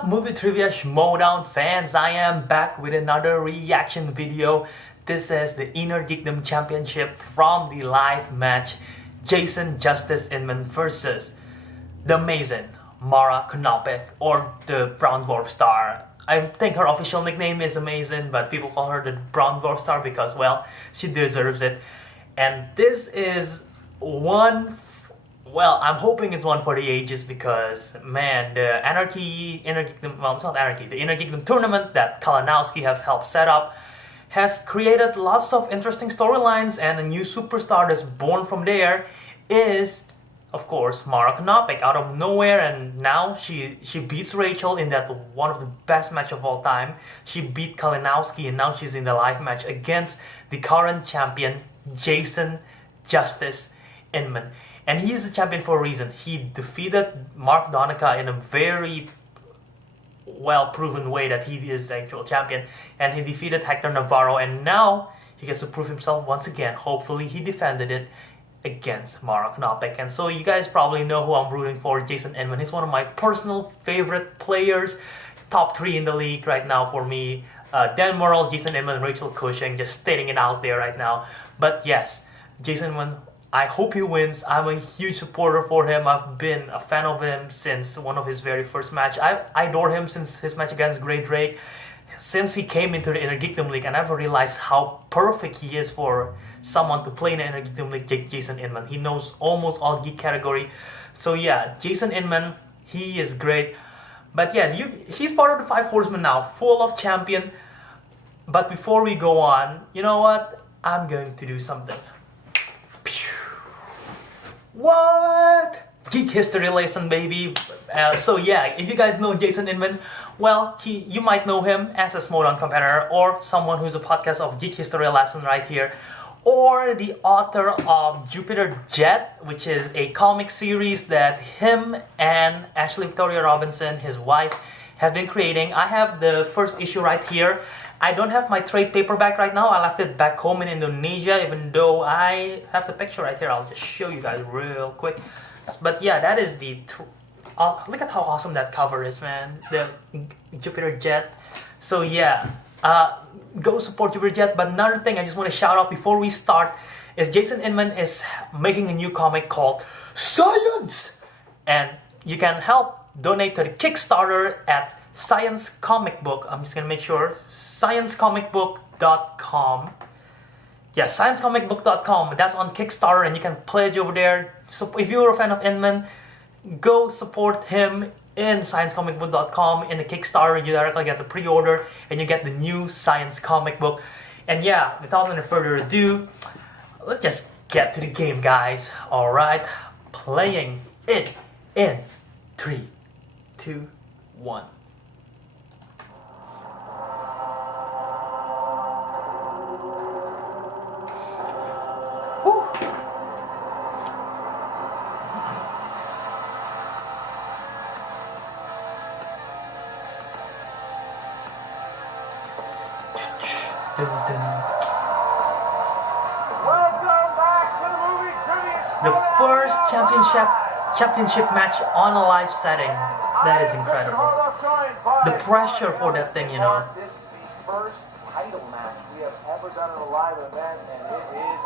up, movie trivia Schmoedown fans? I am back with another reaction video. This is the Innergeekdom Championship from the live match Jason Justice Inman versus the amazing Mara Knopic, or the Brown Dwarf Star. I think her official nickname is Amazing, but people call her the Brown Dwarf Star because, well, she deserves it. And this is one, well, I'm hoping it's one for the ages because, man, the Innergeekdom, well, it's not Anarchy, the Innergeekdom tournament that Kalinowski have helped set up has created lots of interesting storylines, and a new superstar that's born from there is, of course, Mara Knopic out of nowhere, and now she beats Rachel in that one of the best match of all time. She beat Kalinowski, and now she's in the live match against the current champion, Jason Justice Inman. And he is the champion for a reason. He defeated Mark Donica in a very well-proven way that he is the actual champion, and he defeated Hector Navarro, and now he gets to prove himself once again. Hopefully he defended it against Mara Knopic. And so you guys probably know who I'm rooting for, Jason Inman. He's one of my personal favorite players, top 3 in the league right now for me. Dan Murrell, Jason Inman, Rachel Cushing, just stating it out there right now. But yes, Jason Inman, I hope he wins. I'm a huge supporter for him. I've been a fan of him since one of his very first match. I adore him since his match against Grey Drake. Since he came into the Innergeekdom League, I never realized how perfect he is for someone to play in the Innergeekdom League, Jason Inman. He knows almost all geek category. So yeah, Jason Inman, he is great. But yeah, he's part of the 5 Horsemen now, full of champion. But before we go on, you know what? I'm going to do something. What? Geek history lesson, baby. So yeah, if you guys know Jason Inman, well, you might know him as a Schmoedown competitor, or someone who's a podcast of Geek history lesson right here, or the author of Jupiter Jet, which is a comic series that him and Ashley Victoria Robinson, his wife, have been creating. I have the first issue right here. I don't have my trade paperback right now. I left it back home in Indonesia, even though I have the picture right here. I'll just show you guys real quick. But yeah, that is the... look at how awesome that cover is, man. The Jupiter Jet. So yeah, go support Jupiter Jet. But another thing I just want to shout out before we start is Jason Inman is making a new comic called Science! And you can help donate to the Kickstarter at Science Comic Book. I'm just gonna make sure. ScienceComicBook.com. Yeah, ScienceComicBook.com. That's on Kickstarter, and you can pledge over there. So if you're a fan of Inman, go support him in ScienceComicBook.com. In the Kickstarter, you directly get the pre-order, and you get the new Science Comic Book. And yeah, without any further ado, let's just get to the game, guys. All right, playing it in 3, 2, 1. Welcome back to the movie trivia. The first championship match on a live setting. That is incredible. The pressure for that thing, you know. This is the first title match we have ever done in a live event, and it is a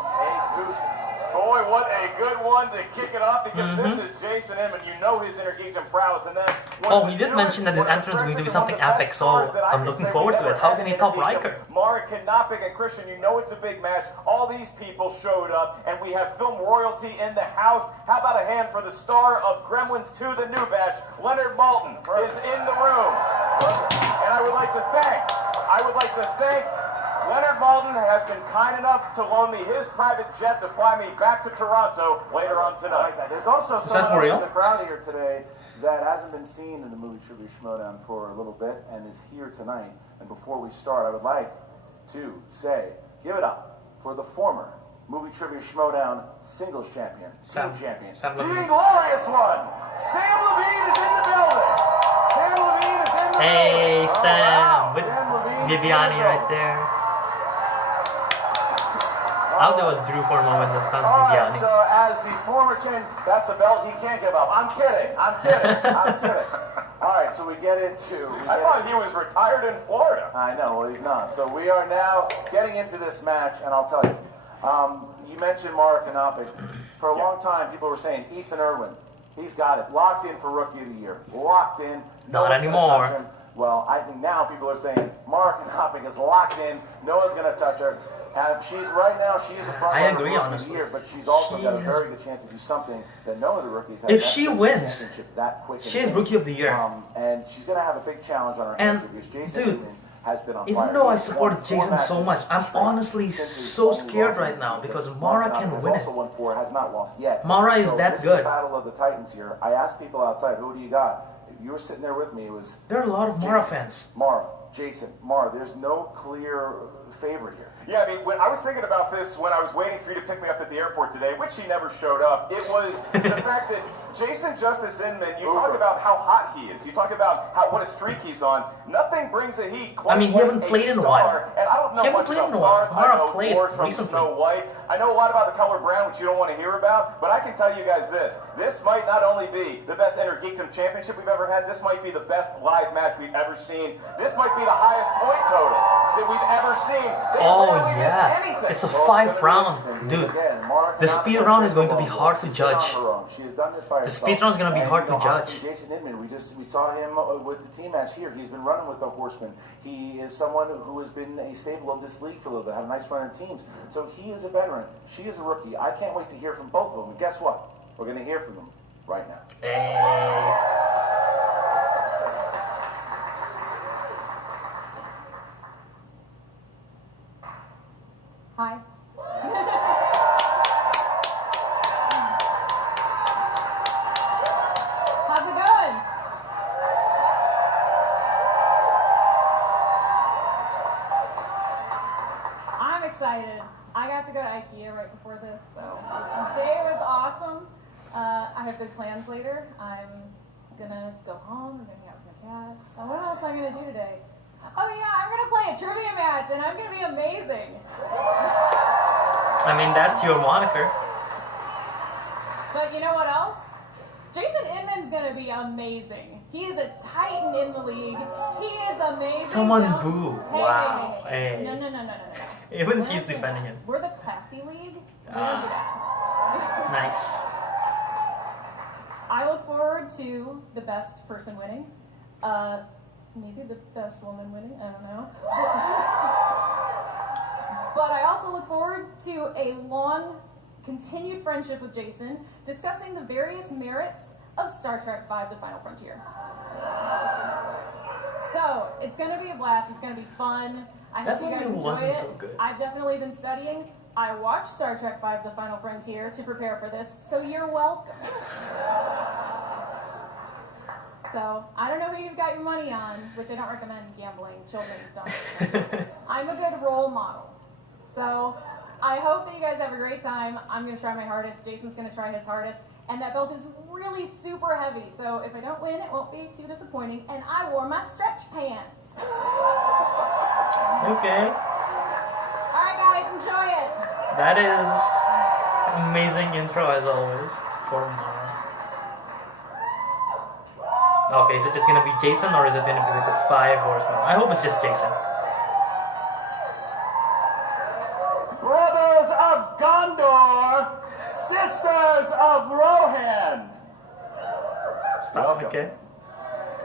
doozy. Boy, what a good one to kick it off, because this is Jason Inman. You know his Innergeekdom prowess, and then... Oh, he did mention that his entrance is going to be something epic, so I'm looking forward to it. How can he top Riker? Mara Knopic and Christian, you know it's a big match. All these people showed up, and we have film royalty in the house. How about a hand for the star of Gremlins 2, the new batch, Leonard Maltin, is in the room. And I would like to thank Leonard Maltin has been kind enough to loan me his private jet to fly me back to Toronto later on tonight. There's also someone else in the crowd here today that hasn't been seen in the movie trivia Schmoedown for a little bit and is here tonight. And before we start, I would like to say, give it up for the former movie trivia Schmoedown singles champion, team champion, the glorious one, Sam Levine is in the building. Sam Levine is in the building. Hey, Sam, with Viviani right there. Aldo was Drew for a moment. All right, so as the former champion, that's a belt he can't give up. I'm kidding. I'm kidding. All right, so we get into... I thought he was retired in Florida. I know, well, he's not. So we are now getting into this match, and I'll tell you. You mentioned Knopic. For a long time, people were saying, Ethan Irwin, he's got it. Locked in for Rookie of the Year. Locked in. Not anymore. Well, I think now people are saying, Knopic is locked in. No one's going to touch her. She's right now, she's the front runner for Rookie of the Year, but she's also got a very good chance to do something that none of the rookies have. If she wins, she is Rookie of the Year. And she's going to have a big challenge on her hands because Jason Inman has been on fire. Even though I supported Jason so much, I'm honestly so scared right now because Mara can win it. Also won 4, has not lost yet. Mara is that good. This is the battle of the Titans here. I asked people outside, who do you got? You were sitting there with me. It was there are a lot of Mara fans. Jason, Mara. There's no clear favorite here. Yeah, I mean, when I was thinking about this when I was waiting for you to pick me up at the airport today, which he never showed up, it was the fact that Jason Justice Inman, you talk about how hot he is. You talk about what a streak he's on. Nothing brings a heat quite he hasn't played in a while. And I don't know much about stars. I know more from Snow White. I know a lot about the color brown, which you don't want to hear about. But I can tell you guys this. This might not only be the best Innergeekdom championship we've ever had. This might be the best live match we've ever seen. This might be the highest point total that we've ever seen. Oh yeah, it's a 5 round, dude. The speed round is going to be hard to judge. The speed round is going to be hard to judge. Jason Inman, we saw him with the team match here. He's been running with the Horsemen. He is someone who has been a staple of this league for a little bit, had a nice run in teams. So he is a veteran. She is a rookie. I can't wait to hear from both of them. And guess what? We're going to hear from them right now. Hi. How's it going? I'm excited. I got to go to IKEA right before this, so the day was awesome. I have big plans later. I'm gonna go home. I'm gonna hang out with my cats. So what else am I gonna do today? Oh yeah, I'm gonna play a trivia match, and I'm gonna be amazing. I mean, that's your moniker. But you know what else? Jason Inman's gonna be amazing. He is a titan in the league. He is amazing. Someone boo. Hey, Wow. Hey. Hey. No. Even she's defending him. We're the classy league. We don't do that. Nice. I look forward to the best person winning. Maybe the best woman winning, I don't know. But I also look forward to a long, continued friendship with Jason, discussing the various merits of Star Trek V: The Final Frontier. So, it's going to be a blast, it's going to be fun. I hope you guys enjoy it. So good. I've definitely been studying. I watched Star Trek V: The Final Frontier to prepare for this, so you're welcome. So, I don't know who you've got your money on, which I don't recommend gambling. Children don't. I'm a good role model. So, I hope that you guys have a great time. I'm going to try my hardest. Jason's going to try his hardest. And that belt is really super heavy. So, if I don't win, it won't be too disappointing. And I wore my stretch pants. Okay. Alright, guys, enjoy it. That is amazing intro as always for Mara. Okay, is it just gonna be Jason or is it gonna be like the 5 horsemen? I hope it's just Jason. Brothers of Gondor, sisters of Rohan. Stop. Okay.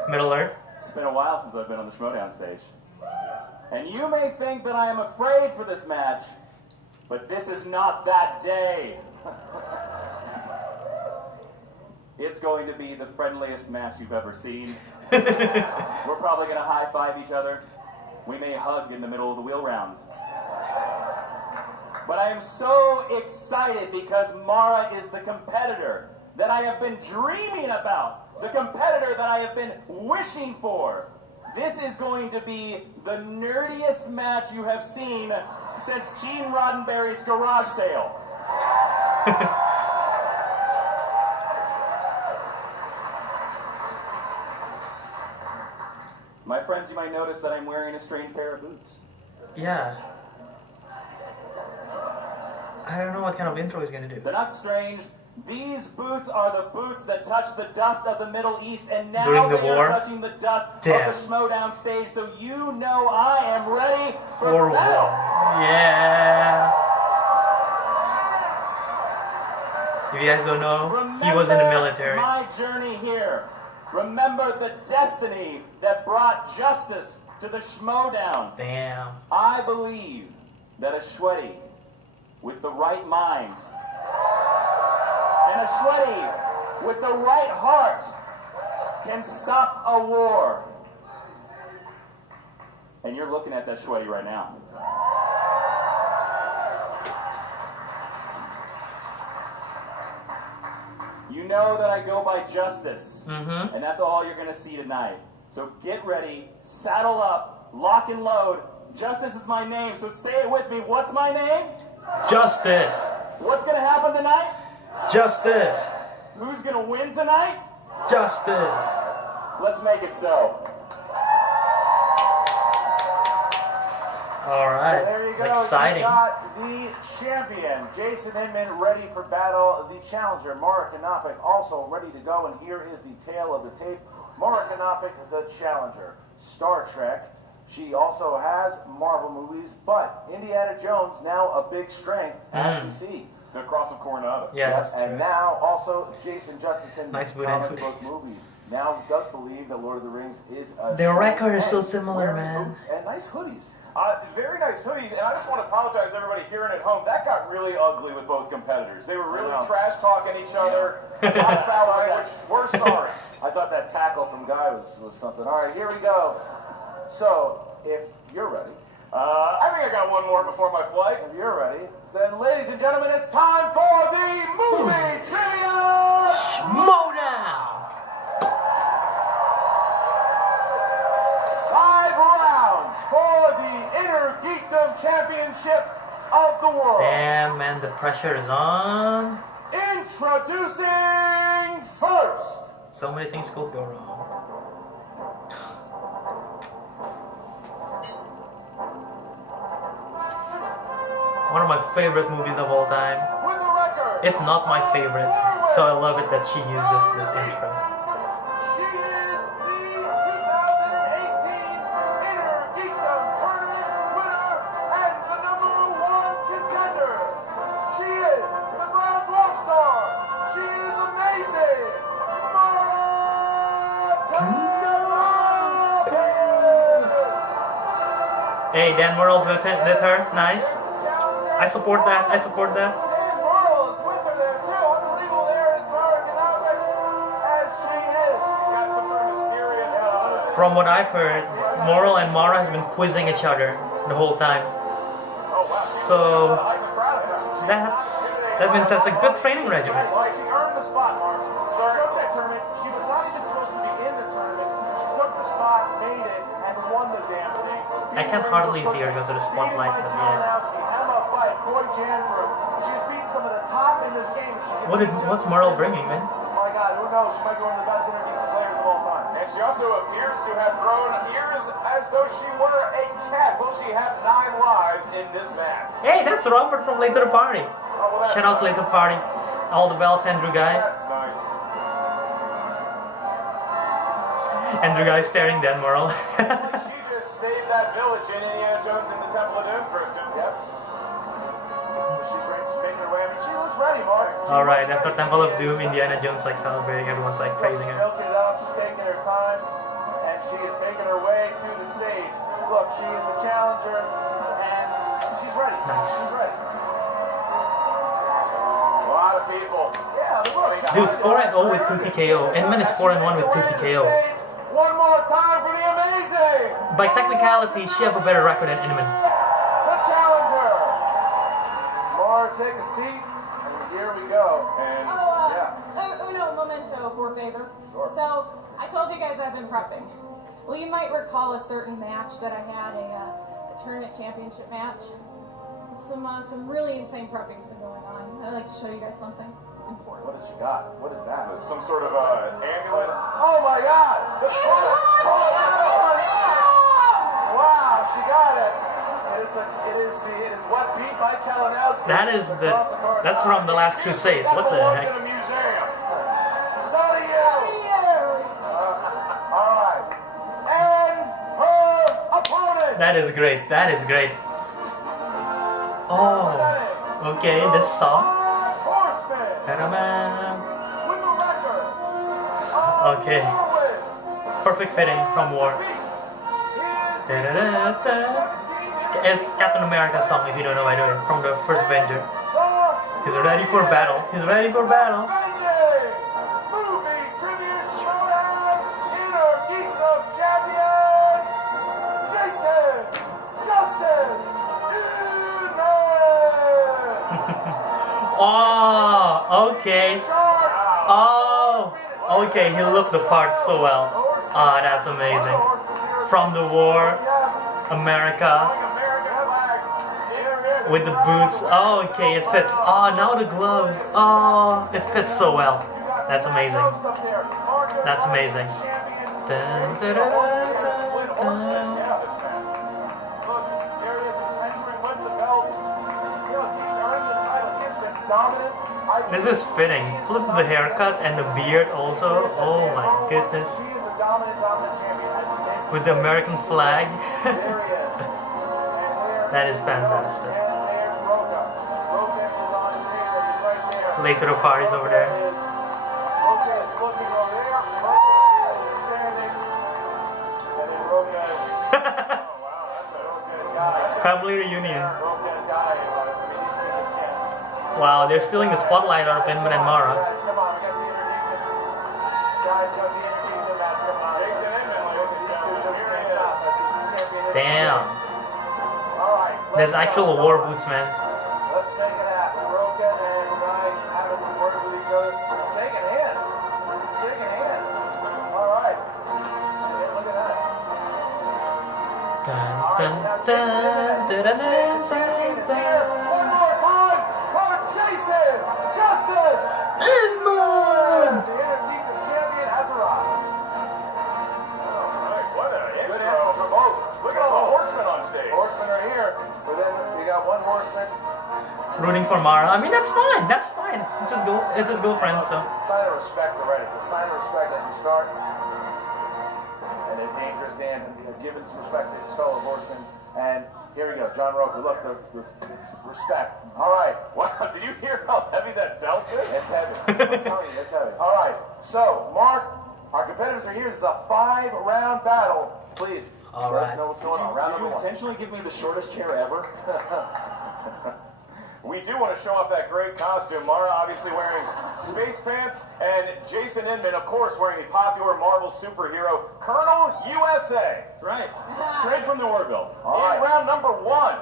Middle Earth. It's been a while since I've been on the Schmoedown stage. And you may think that I am afraid for this match, but this is not that day. It's going to be the friendliest match you've ever seen. We're probably going to high-five each other. We may hug in the middle of the wheel round. But I am so excited because Mara is the competitor that I have been dreaming about. The competitor that I have been wishing for. This is going to be the nerdiest match you have seen since Gene Roddenberry's garage sale. My friends, you might notice that I'm wearing a strange pair of boots. Yeah. I don't know what kind of intro he's gonna do. They're not strange. These boots are the boots that touch the dust of the Middle East, and now During the they war? are touching the dust Damn. of the Schmoedown stage, so you know I am ready for For battle. war. Yeah. If you guys don't know, he was in the military. My journey here. Remember the destiny that brought justice to the Schmoedown. Damn. I believe that a Schwedi with the right mind and a Schwedi with the right heart can stop a war. And you're looking at that Schwedi right now. You know that I go by justice, and that's all you're going to see tonight. So get ready, saddle up, lock and load. Justice is my name, so say it with me. What's my name? Justice. What's going to happen tonight? Justice. Who's going to win tonight? Justice. Let's make it so. All right. So there you go. Exciting. You got the champion, Jason Inman, ready for battle. The challenger, Mara Knopic, also ready to go. And here is the tail of the tape. Mara Knopic, the challenger. Star Trek. She also has Marvel movies, but Indiana Jones now a big strength, as we see. The Cross of Coronado. Yeah, that's And true. now also Jason Justice in Nice boot comic in. book movies. Now does believe that Lord of the Rings is a Their record is so and similar, wearing man. boots and nice hoodies. Very nice hoodies, and I just want to apologize to everybody hearing at home. That got really ugly with both competitors. They were really I know. trash talking each other. Not foul language. We're sorry. I thought that tackle from Guy was something. All right, here we go. So, if you're ready, I think I got one more before my flight. if you're ready, then ladies and gentlemen, it's time for the movie trivia! Schmoedown. 5 rounds for the Innergeekdom Championship of the world. Damn, man, the pressure is on. Introducing first, So many things could go wrong. One of my favorite movies of all time, with a record. if not my favorite. So I love it that she uses this intro. She is the 2018 Innergeekdom Tournament winner and the #1 contender. She is the Grand Rock Star. She is amazing. Hey, Dan Morrill's with her. Nice. I support that. I support that. Dan Merle is with her there too. Unbelievable. There is Mara Knopic, as she is. She's got some sort of mysterious. From what I've heard, Morrill and Mara has been quizzing each other the whole time. Oh wow. So I like the crowd. that means that's a good training regimen. Well, she earned the spot, Mark. She took that tournament. She was not even supposed to be in the tournament. She took the spot, made it, and won the damn thing. I can hardly see her because of the spotlight at the end. She was beating some of the top in this game. What's Morrill bringing, man? Oh my God, who knows? She might be one of the best Innergeekdom players of all time. And she also appears to have grown ears as though she were a cat. Will she have 9 lives in this match? Hey, that's Robert from Late to the Party. Oh, well, that's Shout out nice. Late to the Party. All the belts, Andrew Guy. That's nice. Andrew Guy staring Dan Morrill. She just saved that village in Indiana Jones in the Temple of Doom, Christian. Yep. So she's ready. She's making her way. I mean, she looks ready, Mark. She Alright, looks after ready. Temple of She Doom, is- Indiana Jones like celebrating, everyone's like praising She's her. milking it up. She's taking her time, and she is making her way to the stage. Look, she is the challenger, and she's ready. Nice. She's ready. A lot of people. Yeah, look. Dude, 4-0 with 2 TKO. Inman is 4-1 with 2 TKO. One more time for the amazing. By technicality, she have a better record than Inman. The challenger. Laura, take a seat, and here we go. And Uno momento, por favor. Sure. So, I told you guys I've been prepping. Well, you might recall a certain match that I had, a tournament championship match. Some really insane prepping's been going on. I'd like to show you guys something important. what has she got? What is that? So some sort of amulet. Oh my God! The oh my God! Wow, she got it. It It is what beat by Kalinowski. That's from The Last Crusade. What the belongs heck? in a museum. So do you. All right. And her opponent. That is great. That is great. Oh, okay. This song. Horseman. Ta-da-da. With a record. of Okay. 4 wins. Perfect fitting from War. Da-da-da-da. It's Captain America's song, if you don't know, by the way, from the first Avenger. He's ready for battle. He's ready for battle. Movie Trivia Schmoedown Innergeekdom champion Jason Justice Inman. Oh, okay. Oh, okay. He looked the part so well. Ah, that's amazing. From the War, America. With the boots. Oh, okay, it fits. Oh, now the gloves. Oh, it fits so well. That's amazing. That's amazing. Dun, dun, dun, dun, dun. This is fitting. Look at the haircut and the beard also. Oh my goodness. With the American flag. That is fantastic. Later the party's over there. Family reunion. Wow, they're stealing the spotlight out of Inman and Mara. Damn. There's actual war boots, man. Let's make it happen. Roka and Ryan having some words with each other. Shaking hands. Shaking hands. All right. Yeah, look at that. Dun, dun, dun, dun, dun, dun, dun. One more time for Jason Justice Inman! The Innergeekdom champion has arrived. All right, what a Good intro. intro for both. Look at all the horsemen on stage. Horsemen are here. But then we got one horseman. Rooting for Mara. I mean, that's fine. That's fine. It's his girlfriend, so. Sign of respect already. The sign of respect as we start. And as Dangerous Dan giving some respect to his fellow horsemen. And here we go, John Roker. Look, the respect. All right. Wow, did you hear how heavy that belt is? It's heavy. I'm telling you, it's heavy. All right. So, Mark, our competitors are here. This is a 5-round battle. Please, All let us right. know what's going on. Round number 1. intentionally give me the shortest chair ever? We do want to show off that great costume. Mara obviously wearing space pants, and Jason Inman, of course, wearing the popular Marvel superhero Colonel USA. That's right. Straight from the Orville. All In right. round number 1,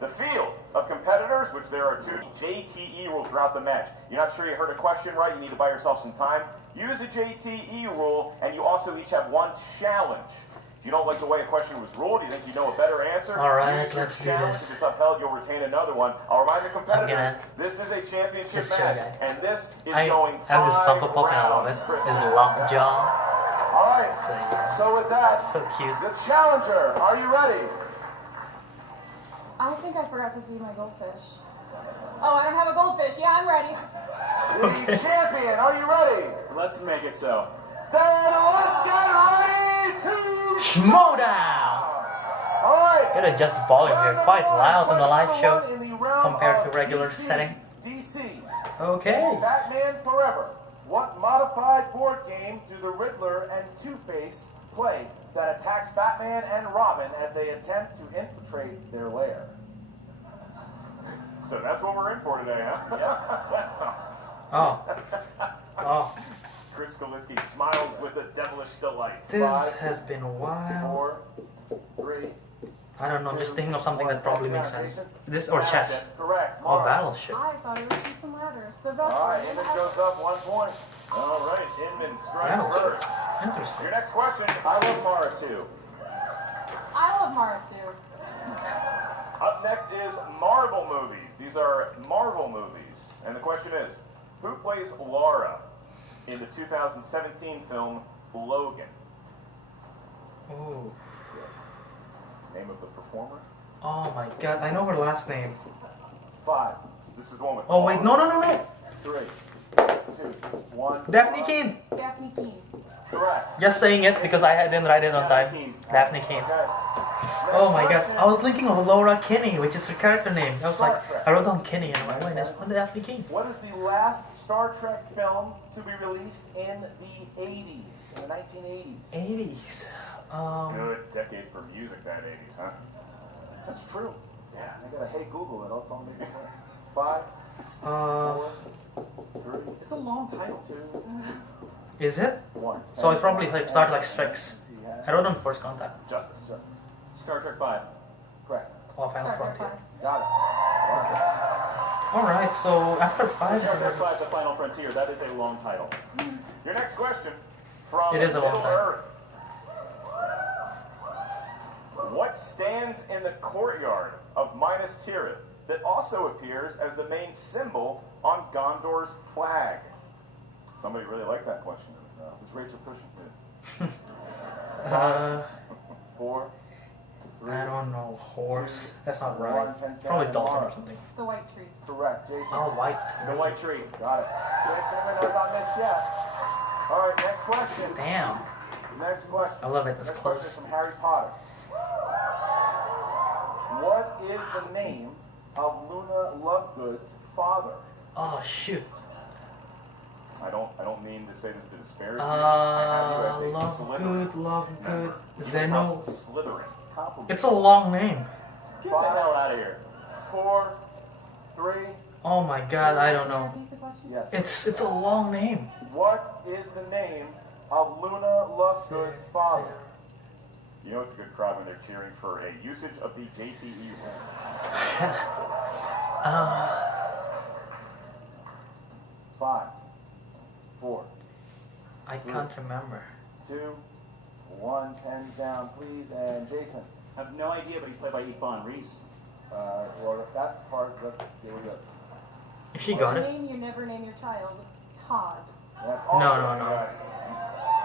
the field of competitors, which there are 2 JTE rule throughout the match. You're not sure you heard a question right, you need to buy yourself some time. Use the JTE rule, and you also each have 1 challenge. If you don't like the way a question was ruled, you think you know a better answer? All right, use your let's do challenge. this. If it's upheld, you'll retain another one. I'll remind the competitors, gonna this is a championship just show match, that. and this is I going have this 5 Funko Pop and I love it. rounds. It's Lockjaw. All right. So with that, So cute. the challenger, are you ready? I think I forgot to feed my goldfish. Oh, I don't have a goldfish. Yeah, I'm ready. The champion, are you ready? Let's make it so. Then let's get ready to Schmoedown! All right. Gotta adjust the volume here. Quite loud in the live show Question number 1 in the round compared to of regular DC. setting. DC. Okay. Batman Forever. What modified board game do the Riddler and Two-Face play that attacks Batman and Robin as they attempt to infiltrate their lair? So that's what we're in for today, huh? Oh. Oh. Chris Skaliski smiles with a devilish delight. This has been a while. 4, 3. I don't know, I'm just thinking of something that probably makes sense. This or chess. Correct. Or Mara. battleship. I thought it was Pizza and Ladders. The best All right, one Inman ever. goes up 1 point. All right, Inman strikes Yeah. first. Interesting. Your next question. I love Mara too. I love Mara too. Up next is Marvel movies. These are Marvel movies. And the question is, who plays Laura in the 2017 film Logan? Ooh. Name of the performer? Oh my god, I know her last name. 5, This is the one with. Oh wait, no, no, no, no. 3, 2, 1. Daphne Keane. Daphne Keane. Correct. Just saying it because I didn't write it on time. Daphne Keane. Okay. Oh my god, Next I was thinking of Laura Kinney, which is her character name. I was like, Star Trek. I wrote down Kinney and I'm like, wait, that's not Daphne Keane. What is the last Star Trek film to be released in the 80s, in the 1980s? 80s. Good decade for music, that 80s, huh? That's true. Yeah, I gotta hey Google it. I'll tell me. 5, Uh, 4, 3. It's a long title. 2, is it? 1. So it's probably like started like Strix. I wrote on First Contact. Justice. Star Trek 5. Correct. Oh, Final Star Trek Frontier. 5. Got it. Alright, so after 5, Star Trek 5: The Final Frontier. That is a long title. Your next question from It is a long Middle title. Earth. What stands in the courtyard of Minas Tirith that also appears as the main symbol on Gondor's flag? Somebody really liked that question. Was Rachel pushing? 4, 3. I don't know, horse. That's not One, right. pens down, Probably and dolphin Mara. or something. The White Tree. Correct. Jason. Oh, white. The White Tree. Got it. Jason Inman has not missed yet. All right, next question. Damn. Next question. I love it, it's Next question close. is from Harry Potter. What is the name of Luna Lovegood's father? Oh, shoot. I don't mean to say this to disparage you. I have you as a Love Slytherin good, love good. member. Zeno. Slytherin. Compliment. It's a long name. Get the hell out of here. 4, 3. Oh my god, I don't know. Repeat the question? Yes. It's a long name. What is the name of Luna Lovegood's father? You know it's a good crowd when they're cheering for a usage of the JTE rule. Uh, 5, 4, I can't remember. 2, 1. Pens down, please. And Jason. I have no idea, but he's played by Yvonne Reese. Well, that part, there we go. If she got The it. name you never name your child. Todd. That's No, also no, no. right.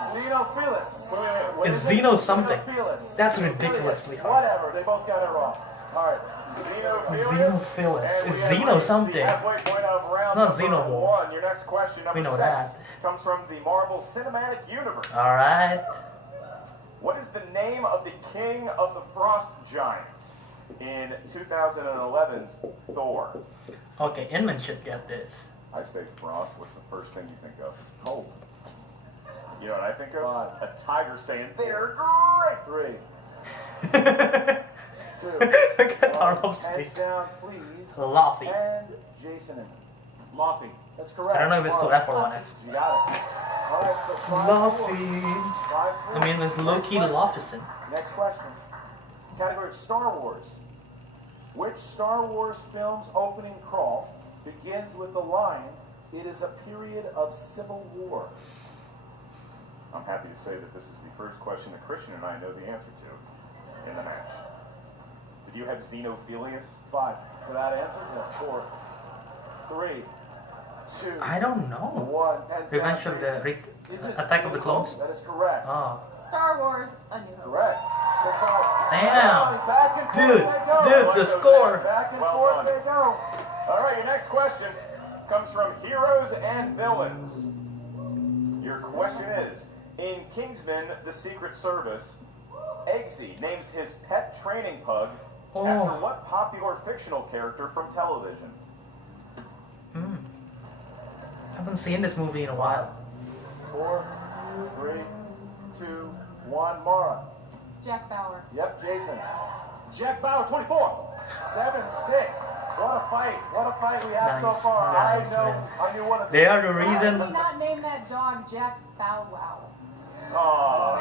Xenophilus. What It's is it? Xeno something. Xenophilus. That's Xenophilus. ridiculously hard. Whatever, they both got it wrong. All right. Xenophilus. Xenophilus. And It's we have Xeno reached something. the halfway point of round Not number Xenomorph. 1. Your next question, number We know 6, that. comes from the Marvel Cinematic Universe. Alright. What is the name of the king of the Frost Giants in 2011's Thor? Okay, Inman should get this. I say Frost. What's the first thing you think of? Cold. You know what I think of? Five. A tiger saying, "They're great." 3, 2, Look at 1. Arnold's Hands face. down, please. Laffy. And Jason Inman. Laffy. That's correct. I don't know if it's still F or 1F. You got it. All right, so 5, 4. Laffy. 5, 4. I mean, it's low-key Laffison. Next question. Category of Star Wars. Which Star Wars film's opening crawl begins with the line, "It is a period of civil war"? I'm happy to say that this is the first question that Christian and I know the answer to in the match. Did you have Xenophilius? 5. For that answer? Yeah. 4, 3, 2, I don't know. 1. Hands down, Revenge of the Jason. Is it Attack of the Clones? That is correct. Oh. Star Wars, A New Hope. Correct. 6-0. Damn. Back and forth Dude, they go. dude, the score. Back and Well forth done. they go. All right, your next question comes from Heroes and Villains. Your question is, in Kingsman: The Secret Service, Eggsy names his pet training pug Oh. after what popular fictional character from television? Hmm. Haven't seen this movie in a while. 4, 3, 2, 1. Mara. Jack Bauer. Yep, Jason. Jack Bauer, 24. 7-6. What a fight. What a fight we have so Nice, far. nice, I know. man. I knew one of They are the Why reason. did we not name that dog Jack Bow Wow? Oh,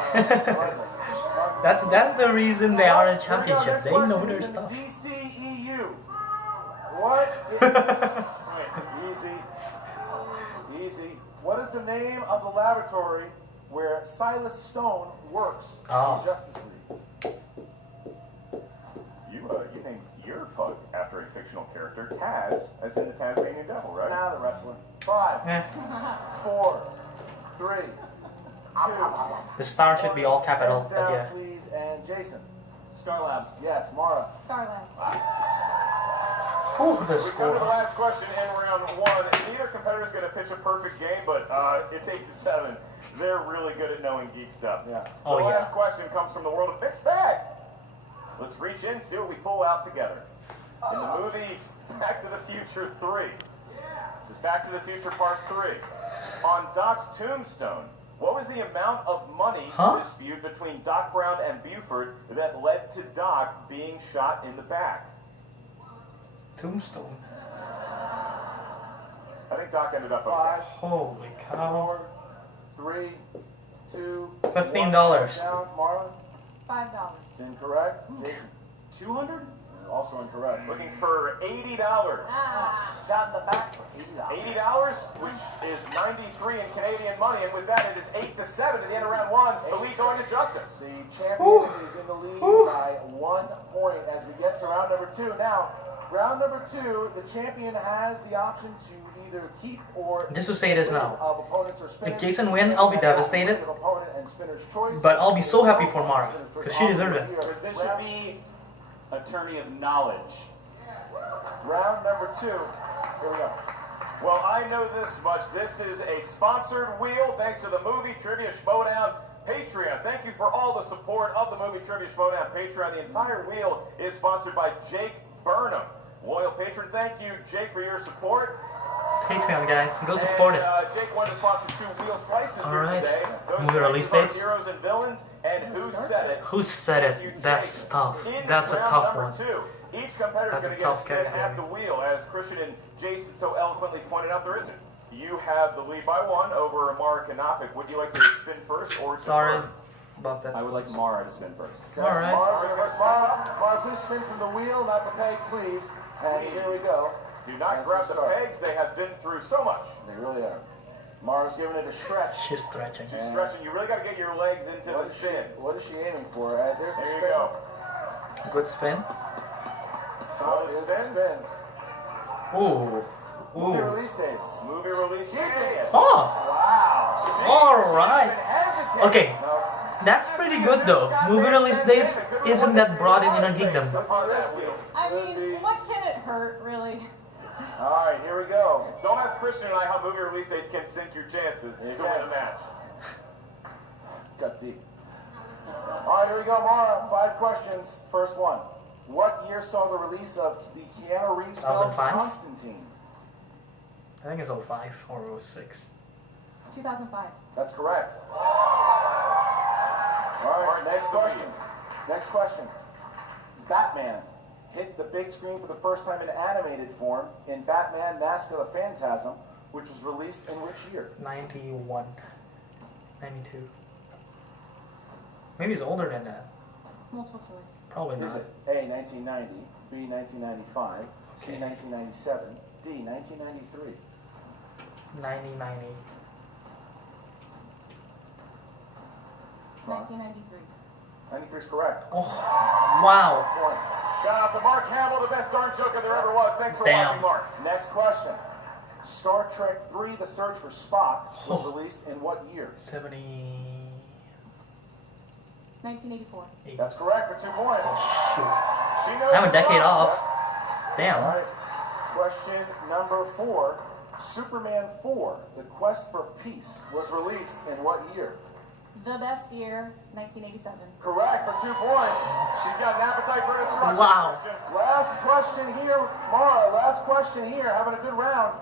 That's the reason they are in championship. They know their stuff. DCEU. What? Easy. Easy. What is the name of the laboratory where Silas Stone works Oh. in Justice League? you named your pug after a fictional character, Taz, as in the Tasmanian Devil, right? Now the wrestling. 5, Eh, 4, 3, 2. the star should be all capital, Hands but down, yeah. please. And Jason. Star Labs. Yes, Mara. Star Labs. Ooh, the We come to the score. last question in round one. Neither competitor is going to pitch a perfect game, but it's 8-7. They're really good at knowing geek stuff. Yeah. Oh, the yeah. last question comes from the world of mixed bag. Let's reach in, see what we pull out together. In the movie Back to the Future 3. This is Back to the Future Part 3. On Doc's tombstone, what was the amount of money dispute between Doc Brown and Buford that led to Doc being shot in the back? Tombstone. I think Doc ended up 5, okay. Holy cow. 4, 3, 2, $15. Down. Mara. $5. It's incorrect. Jason. 200? Also incorrect. Looking for $80. Ah. Shot in the back for $80, which is 93 in Canadian money, and with that, it is 8-7 at the end of round one. The lead going to Justice. The champion is in the lead by 1 point as we get to round number 2. Now, round number 2, the champion has the option to either keep or Just to say this now. of opponents or spinners. If Jason wins, I'll be devastated. Of opponent and spinner's choice. But I'll be so happy for Mara, because she deserves it. Because this should be a tourney of knowledge. Round number 2. Here we go. Well, I know this much. This is a sponsored wheel thanks to the Movie Trivia Schmoedown Patreon. Thank you for all the support of the Movie Trivia Schmoedown Patreon. The entire wheel is sponsored by Jake Burnham. Loyal patron, thank you, Jake, for your support. Patreon, guys. Go support it. And, Jake wanted to sponsor 2 wheel slices All here right. today. Those Movie release slices are dates? Heroes and Villains, and Who Said It. Who said Thank you, it? That's Jake. tough. In That's a round tough number one. 2, each competitor is That's a going to get a tough spin category. at the wheel, as Christian and Jason so eloquently pointed out. There isn't. You have the lead by 1 over Amara Knopic. Would you like to spin first or defer? Sorry about that. I would like Mara to spin first. Okay. All right. Mara, please spin from the wheel, not the peg, please. And here we go. Do not As grab we the start. pegs. They have been through so much. They really are. Mara's giving it a stretch. She's stretching. She's stretching. You really got to get your legs into What the is spin. what is she aiming for? As there's the There spin. you go. Good spin. Solid Here's the spin. spin. Ooh. Movie Ooh. release dates. Movie release. Yes. Oh. Wow. All right. Hesitate. Okay. No. That's pretty good though. Movie release dates isn't that broad in Innergeekdom. On that wheel. I mean, what can it hurt, really? All right, here we go. Don't ask Christian and I how movie release dates can sink your chances to win a match. Got deep. All right, here we go, Mara. 5 questions. First one. What year saw the release of the Keanu Reeves film 2005? Constantine? I think it's 05 or 06. 2005. That's correct. All right, next question. Next question. Batman hit the big screen for the first time in animated form in Batman Mask of the Phantasm, which was released in which year? 91. 92. Maybe it's older than that. Multiple choice. Probably Is not. it A, 1990, B, 1995, C, 1997, D, 1993? 90. 1993. 93 is correct. Oh, wow. Point. Shout out to Mark Hamill, the best darn joker there ever was. Thanks for Damn. watching, Mark. Next question. Star Trek 3, The Search for Spock, was Oh. released in what year? 70. 1984. That's correct for 2 points. Shoot. She knows I'm a what's decade up. off. All Damn. right. Question number 4. Superman 4, The Quest for Peace, was released in what year? The best year, 1987. Correct for 2 points. She's got an appetite for destruction. Wow. Christian. Last question here, Mara. Last question here. Having a good round.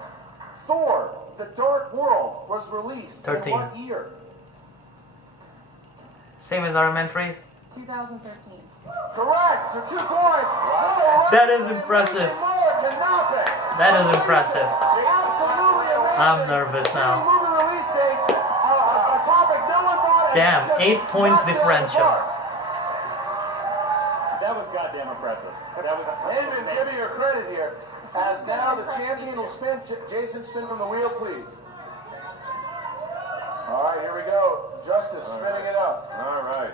Thor, The Dark World, was released 13. in what year? Same as elementary. 2013. Correct for 2 points. That is impressive. That is impressive. Absolutely amazing. I'm nervous now. Movie release date, a topic no one thought. Damn, 8 points differential. That was goddamn impressive. That was Inman, give me your credit here. As now the champion will spin. Jason, spin from the wheel, please. All right, here we go. Justice spinning it up. All right.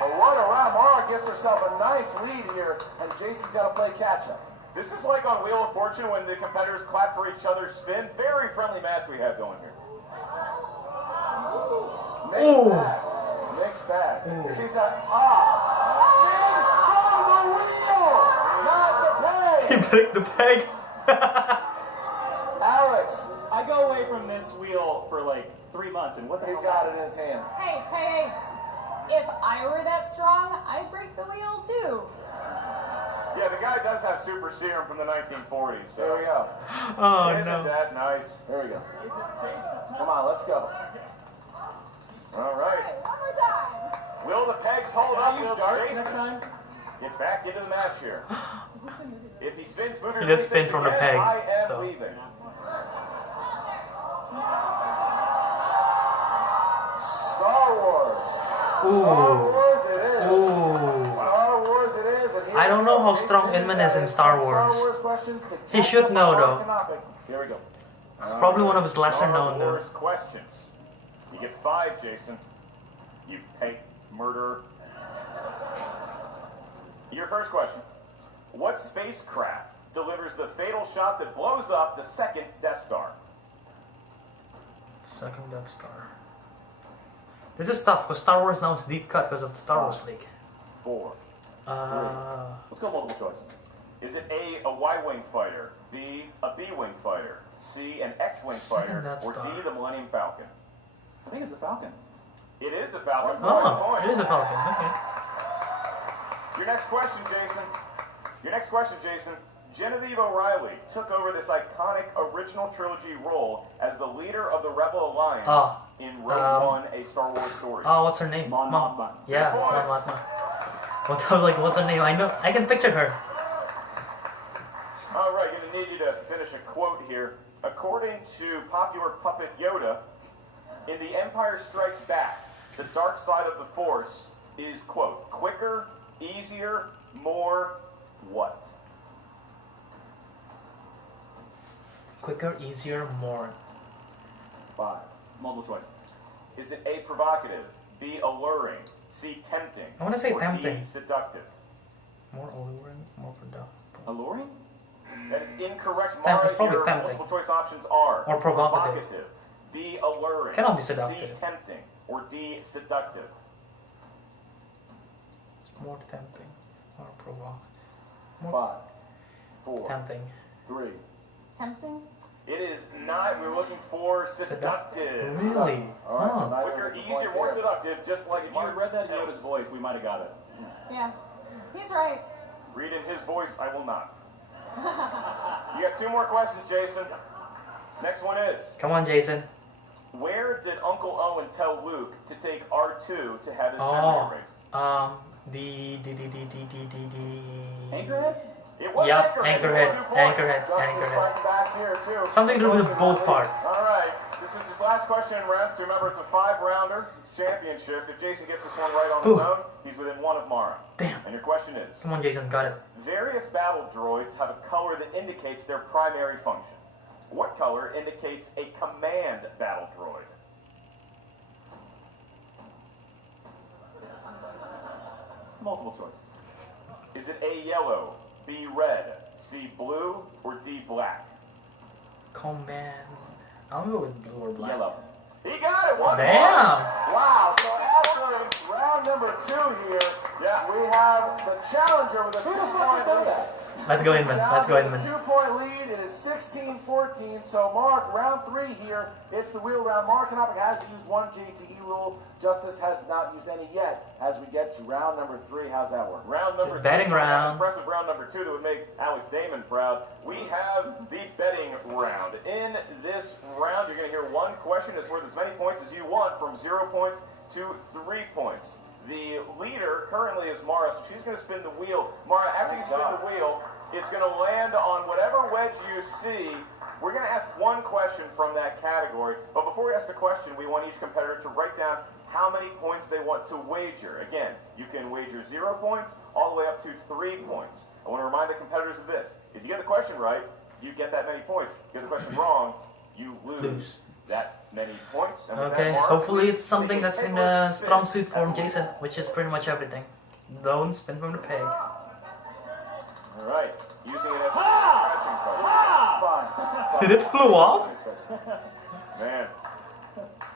But what a round. Mara gets herself a nice lead here, and Jason's got to play catch up. This is like on Wheel of Fortune when the competitors clap for each other's spin. Very friendly match we have going here. Mixed bag. Mixed bag. She's a wheel, not the He peg. break the peg. Alex, I go away from this wheel for like 3 months, and what the he's hell? got it in his hand. Hey. If I were that strong, I'd break the wheel too. Yeah, the guy does have super serum from the 1940s. So. Here we go. Oh Isn't no. that nice? Here we go. Come on, let's go. All right. Hey, one more time. Will the pegs hold up? Can you Will start Jason next time? get back into the match here? If he spins Booter, He just spins from the peg, I am so. leaving. Star Wars. Ooh. Star Wars it is. Ooh. Star Wars it is. And here I don't we know go. how Jason strong Inman is in Star Wars. questions to He catch should up know, on though. Knopic. Here we go. Probably one of his lesser Star known though. Wars questions. You get 5, Jason. You take murderer. Your first question. What spacecraft delivers the fatal shot that blows up the second Death Star? Second Death Star. This is tough because Star Wars now is deep cut because of the Star Wars leak. 4. Let's go multiple choice. Is it A, a Y-wing fighter, B, a B-wing fighter, C, an X-wing Second fighter, Death or D, Star. the Millennium Falcon? I think it's the Falcon. It is the Falcon. Oh, Point. it is a Falcon. Okay. Your next question, Jason. Genevieve O'Reilly took over this iconic original trilogy role as the leader of the Rebel Alliance in Rogue One, a Star Wars story. Oh, what's her name? Mon Mothma. Yeah, Good Mon points. Mothma. What, I was like, what's her name? I know, I can picture her. All right, gonna need you to finish a quote here. According to popular puppet Yoda, in The Empire Strikes Back, the dark side of the Force is, quote, quicker, easier, more, what? Quicker, easier, more. 5. Multiple choice. Is it A, provocative, B, alluring, C, tempting, I wanna say or tempting. D, seductive? More alluring, more productive. Alluring? That is incorrect, It's Mara. probably Your tempting. multiple choice options are Or provocative. B, alluring, Cannot be C, seductive. tempting, or D, seductive. It's more tempting. More provocative. 5. 4. Tempting. 3. Tempting? It is not. We're looking for seductive. Really? All right, so Huh. now you're Quicker, gonna get easier, points more here. seductive, just like If you had read that in Yoda's else. voice, we might have got it. Yeah. He's right. Read in his voice, I will not. You got 2 more questions, Jason. Next one is, Come on, Jason. where did Uncle Owen tell Luke to take R2 to have his Oh, memory erased? the Anchorhead? It was Yep, Anchorhead. Anchorhead. 2 points. Justice fighting back here, too. Something to do with both part. All right, this is his last question in round 2. Remember, it's a 5-rounder championship. If Jason gets this one right on his Ooh. own, he's within 1 of Mara. Damn. And your question is, Come on, Jason, got it. various battle droids have a color that indicates their primary function. What color indicates a command battle droid? Multiple choice. Is it A, yellow, B, red, C, blue, or D, black? Command. I'll go with blue or black. Yellow. He got it! 1 Damn. Wow, so after round number 2 here, we have the challenger with a 2-point lead. Let's go, Inman. Let's go, Challenger with Inman. a 2-point lead. It is 16-14. So, Mark, round 3 here. It's the wheel round. Mark Knopic has used 1 JTE rule. Justice has not used any yet. As we get to round number 3, how's that work? Round number 3. Betting round. Impressive round number 2 that would make Alex Damon proud. We have the betting round. In this round, you're going to hear 1 question that's worth as many points as you want, from 0 points to 3 points. The leader currently is Mara, so she's going to spin the wheel. Mara, after you spin the wheel, it's going to land on whatever wedge you see. We're going to ask 1 question from that category, but before we ask the question, we want each competitor to write down how many points they want to wager. Again, you can wager 0 points all the way up to 3 points. I want to remind the competitors of this. If you get the question right, you get that many points. If you get the question wrong, you lose that many points. And with Okay, that, Mark, hopefully please it's something take a that's in paperless the spin strong suit at for the Jason, wheel. which is pretty much everything. Don't spin from the peg. All right, using it as a scratching card. Fine. Did it flew off? Man,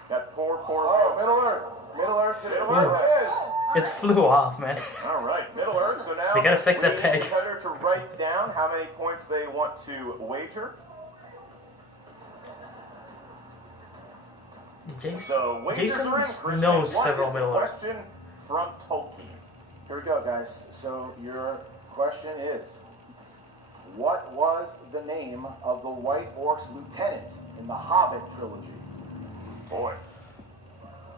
that poor Oh, wheel. Middle Earth. Middle Earth. Middle Earth it is. It flew off, man. All right, Middle Earth. So now We gotta fix that we need peg. the competitor to write down how many points they want to wager. So wagers Jason are in. Christian. knows What several is the Middle Earth. question from Tolkien? Here we go, guys. So your question is, what was the name of the White Orc's lieutenant in the Hobbit trilogy? Boy,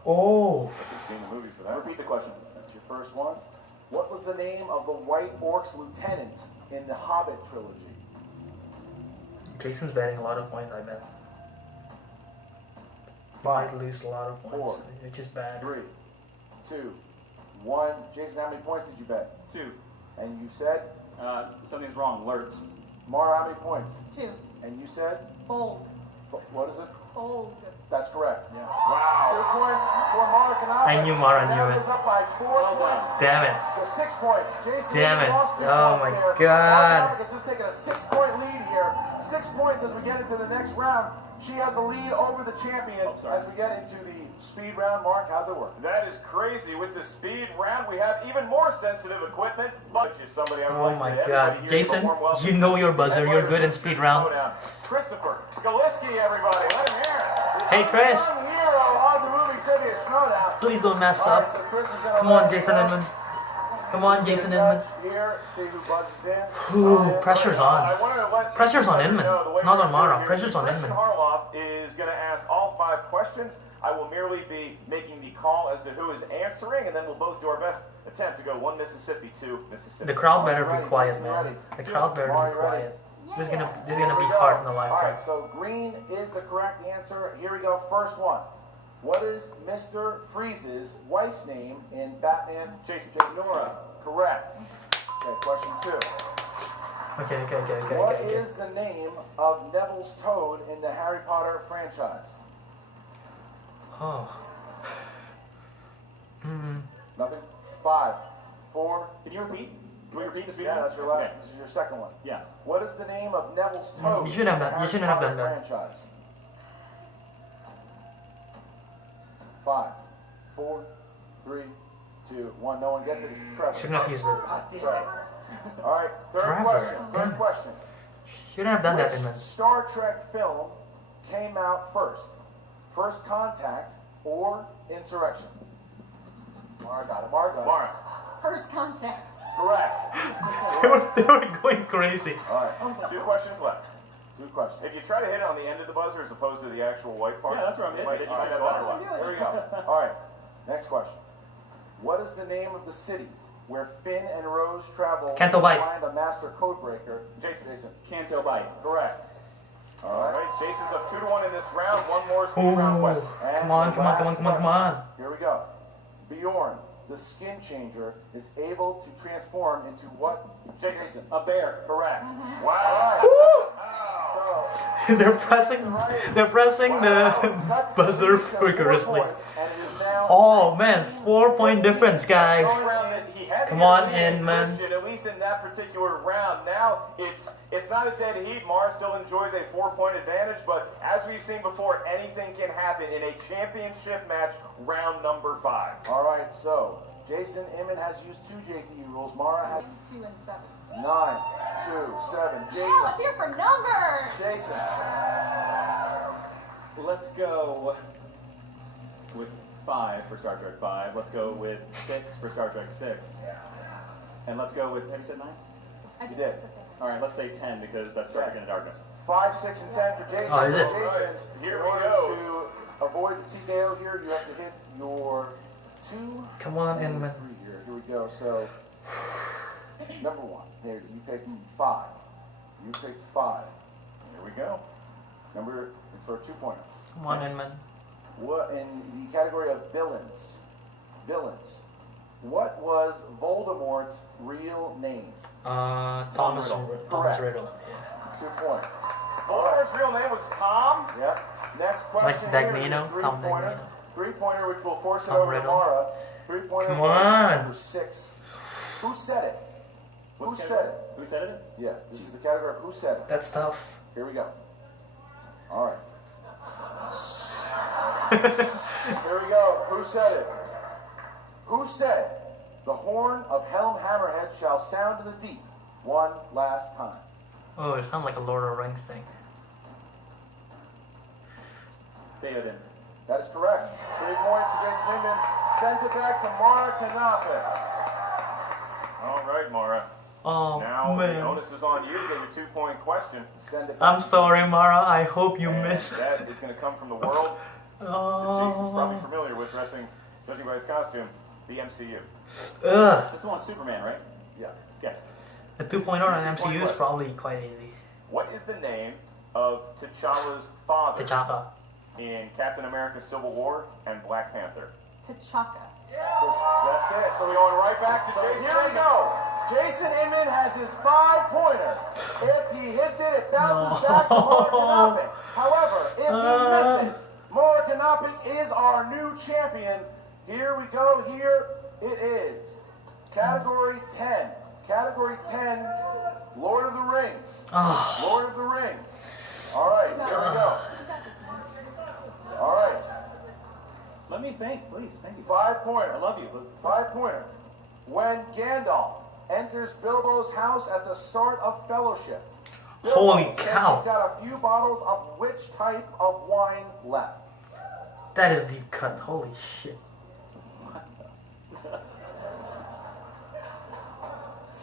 Oh, you've seen the movies for that. Repeat the question. That's your first one. What was the name of the White Orc's lieutenant in the Hobbit trilogy? Jason's betting a lot of points, I bet. Might lose a lot of points, 4, which is bad. 3, 2, 1. Jason, how many points did you bet? 2. And you said? Something's wrong. Alerts. Mara, how many points? 2. And you said? Bold. What is it? Bold. That's correct. Yeah. Wow. 2 points for Mara Knopic. I knew Mara knew That it. was up by 4 points Damn it. to 6 points. Jason Damn it. lost 2 Oh points my there. God. Mara Knopic has just taken a 6-point lead here. 6 points as we get into the next round. She has a lead over the champion as we get into the speed round. Mark, how's it work? That is crazy. With the speed round, we have even more sensitive equipment. But you're somebody I would Oh like my to God. everybody here, Jason, give a warm welcome you know to your buzzer. You're good in speed round. Schmoedown. Christopher Skaliski, everybody. Let him hear it. Hey, Chris. Unsung hero of the movie trivia Schmoedown. Please don't mess All right, up. so Chris is gonna Come on, let us Jason know. Inman. Come on, He's Jason gonna Inman. judge Here, see who buzzes in. Ooh, pressure's I on. want to let Pressure's on everybody Inman, know the way not we're on Mara. doing here Pressure's is on Christian Inman. Harloff is going to ask all 5 questions. I will merely be making the call as to who is answering, and then we'll both do our best attempt to go 1 Mississippi, 2 Mississippi. The crowd better Ready, be quiet, Jason, man. ready. The crowd better Mara, be you ready? quiet. This is Yeah. gonna Here be we go. hard in the live All card. right, so green is the correct answer. Here we go. First one. What is Mr. Freeze's wife's name in Batman? Jason. Nora. Correct. Okay, question 2. Okay. What is the name of Neville's toad in the Harry Potter franchise? Oh. Nothing? 5, 4. Can you repeat? Can we repeat the speed Yeah, round? that's your last. Okay. This is your second one. Yeah. What is the name of Neville's toad? You shouldn't have in the done- you Harry shouldn't have Potter done that. franchise? 5, 4, 3, 2, 1. No one gets it. Trevor. Shouldn't have used it. Trevor. All right, third Trevor. question. Damn Third it. question. Shouldn't have done that, Which Inman. Star Trek film came out first? First Contact or Insurrection? Mara got it. Mara got it. Mara. First contact. Correct. They were going crazy. All right, 2 questions left. 2 questions. If you try to hit it on the end of the buzzer as opposed to the actual white part, Yeah, that's where I'm you hitting might it. just All hit right, that that's button. what I'm Here we go. All right, next question. What is the name of the city where Finn and Rose travel Canto to Bight. find a master code breaker? Jason. Canto Bite. Correct. All All right. right, Jason's up 2-1 in this round. 1 more speed round Ooh. question. And Come on, the come on, come on, last come on, come on. question. Here we go. Bjorn, the skin changer, is able to transform into what? Jason. A bear. Correct. Wow. So, They're pressing the cuts buzzer the lead to 4 vigorously. points, and it is now Oh man, 4-point difference, guys. That's the only round that he had to Come get a on, lead in, Inman. Christian, at least in that particular round. Now it's not a dead heat. Mara still enjoys a 4-point advantage, but as we've seen before, anything can happen in a championship match, round number 5. All right, so Jason Inman has used 2 JTE rules. Mara has 2 and 7. 9, 2, 7. Yeah, let's Jason. hear for numbers. Jason. Let's go with 5 for Star Trek 5. Let's go with 6 for Star Trek 6. And let's go with, have you said 9? I You did. did. All right, let's say 10 because that's Star Trek Into Darkness. 5, 6, and 10 for Jason. Oh, is it? So Jason, Right, here in we order go. to avoid the TKO here, you have to hit your 2 Come on, and Inman. 3 here. Here we go. So, number 1. Here, you picked 5. You picked 5. Here we go. Number, it's for a 2-pointer. Come on, Inman. What in the category of villains? Villains. What was Voldemort's real name? Thomas Correct. Riddle. Yeah. 2 points. Voldemort's real name was Tom. Yep. Next question. Like here is a Dagnino? Tom 3-pointer. Dagnino. 3-pointer, which will force it Tom over to Riddle. Mara. 3-pointer. Come was on. Number 6. Who said it? Who What's the said category? it? Who said it? Yeah, this is the category of who said it. That's tough. Here we go. All right. Here we go. Who said it? Who said The horn of Helm Hammerhead shall sound in the deep one last time. Oh, it sounds like a Lord of the Rings thing. Theoden. That is correct. 3 points for Jason Inman. Sends it back to Mara Knopic. All right, Mara. Oh, Now man. the onus is on you to get your 2-point question. Send it back I'm sorry, Mara. I hope you And missed. that is going to come from the world that Jason's probably familiar with, judging by his costume, the MCU. Ugh. This one's Superman, right? Yeah. Yeah. The 2.0 on MCU is probably quite easy. What is the name of T'Challa's father T'Chaka. in Captain America Civil War and Black Panther? T'Chaka. That's it. So we're going right back to Jason. Here we go. Jason Inman has his 5-pointer. If he hits it, it bounces back to Mara Knopic. However, if he misses, Mara Knopic is our new champion. Here we go. Here it is. Category 10. Category 10, Lord of the Rings. Lord of the Rings. All right, here we go. All right. Let me think, please. Thank you. 5-pointer. I love you. But 5-pointer. When Gandalf enters Bilbo's house at the start of Fellowship, Bilbo Holy says cow. he's got a few bottles of which type of wine left? That is deep cut. Holy shit.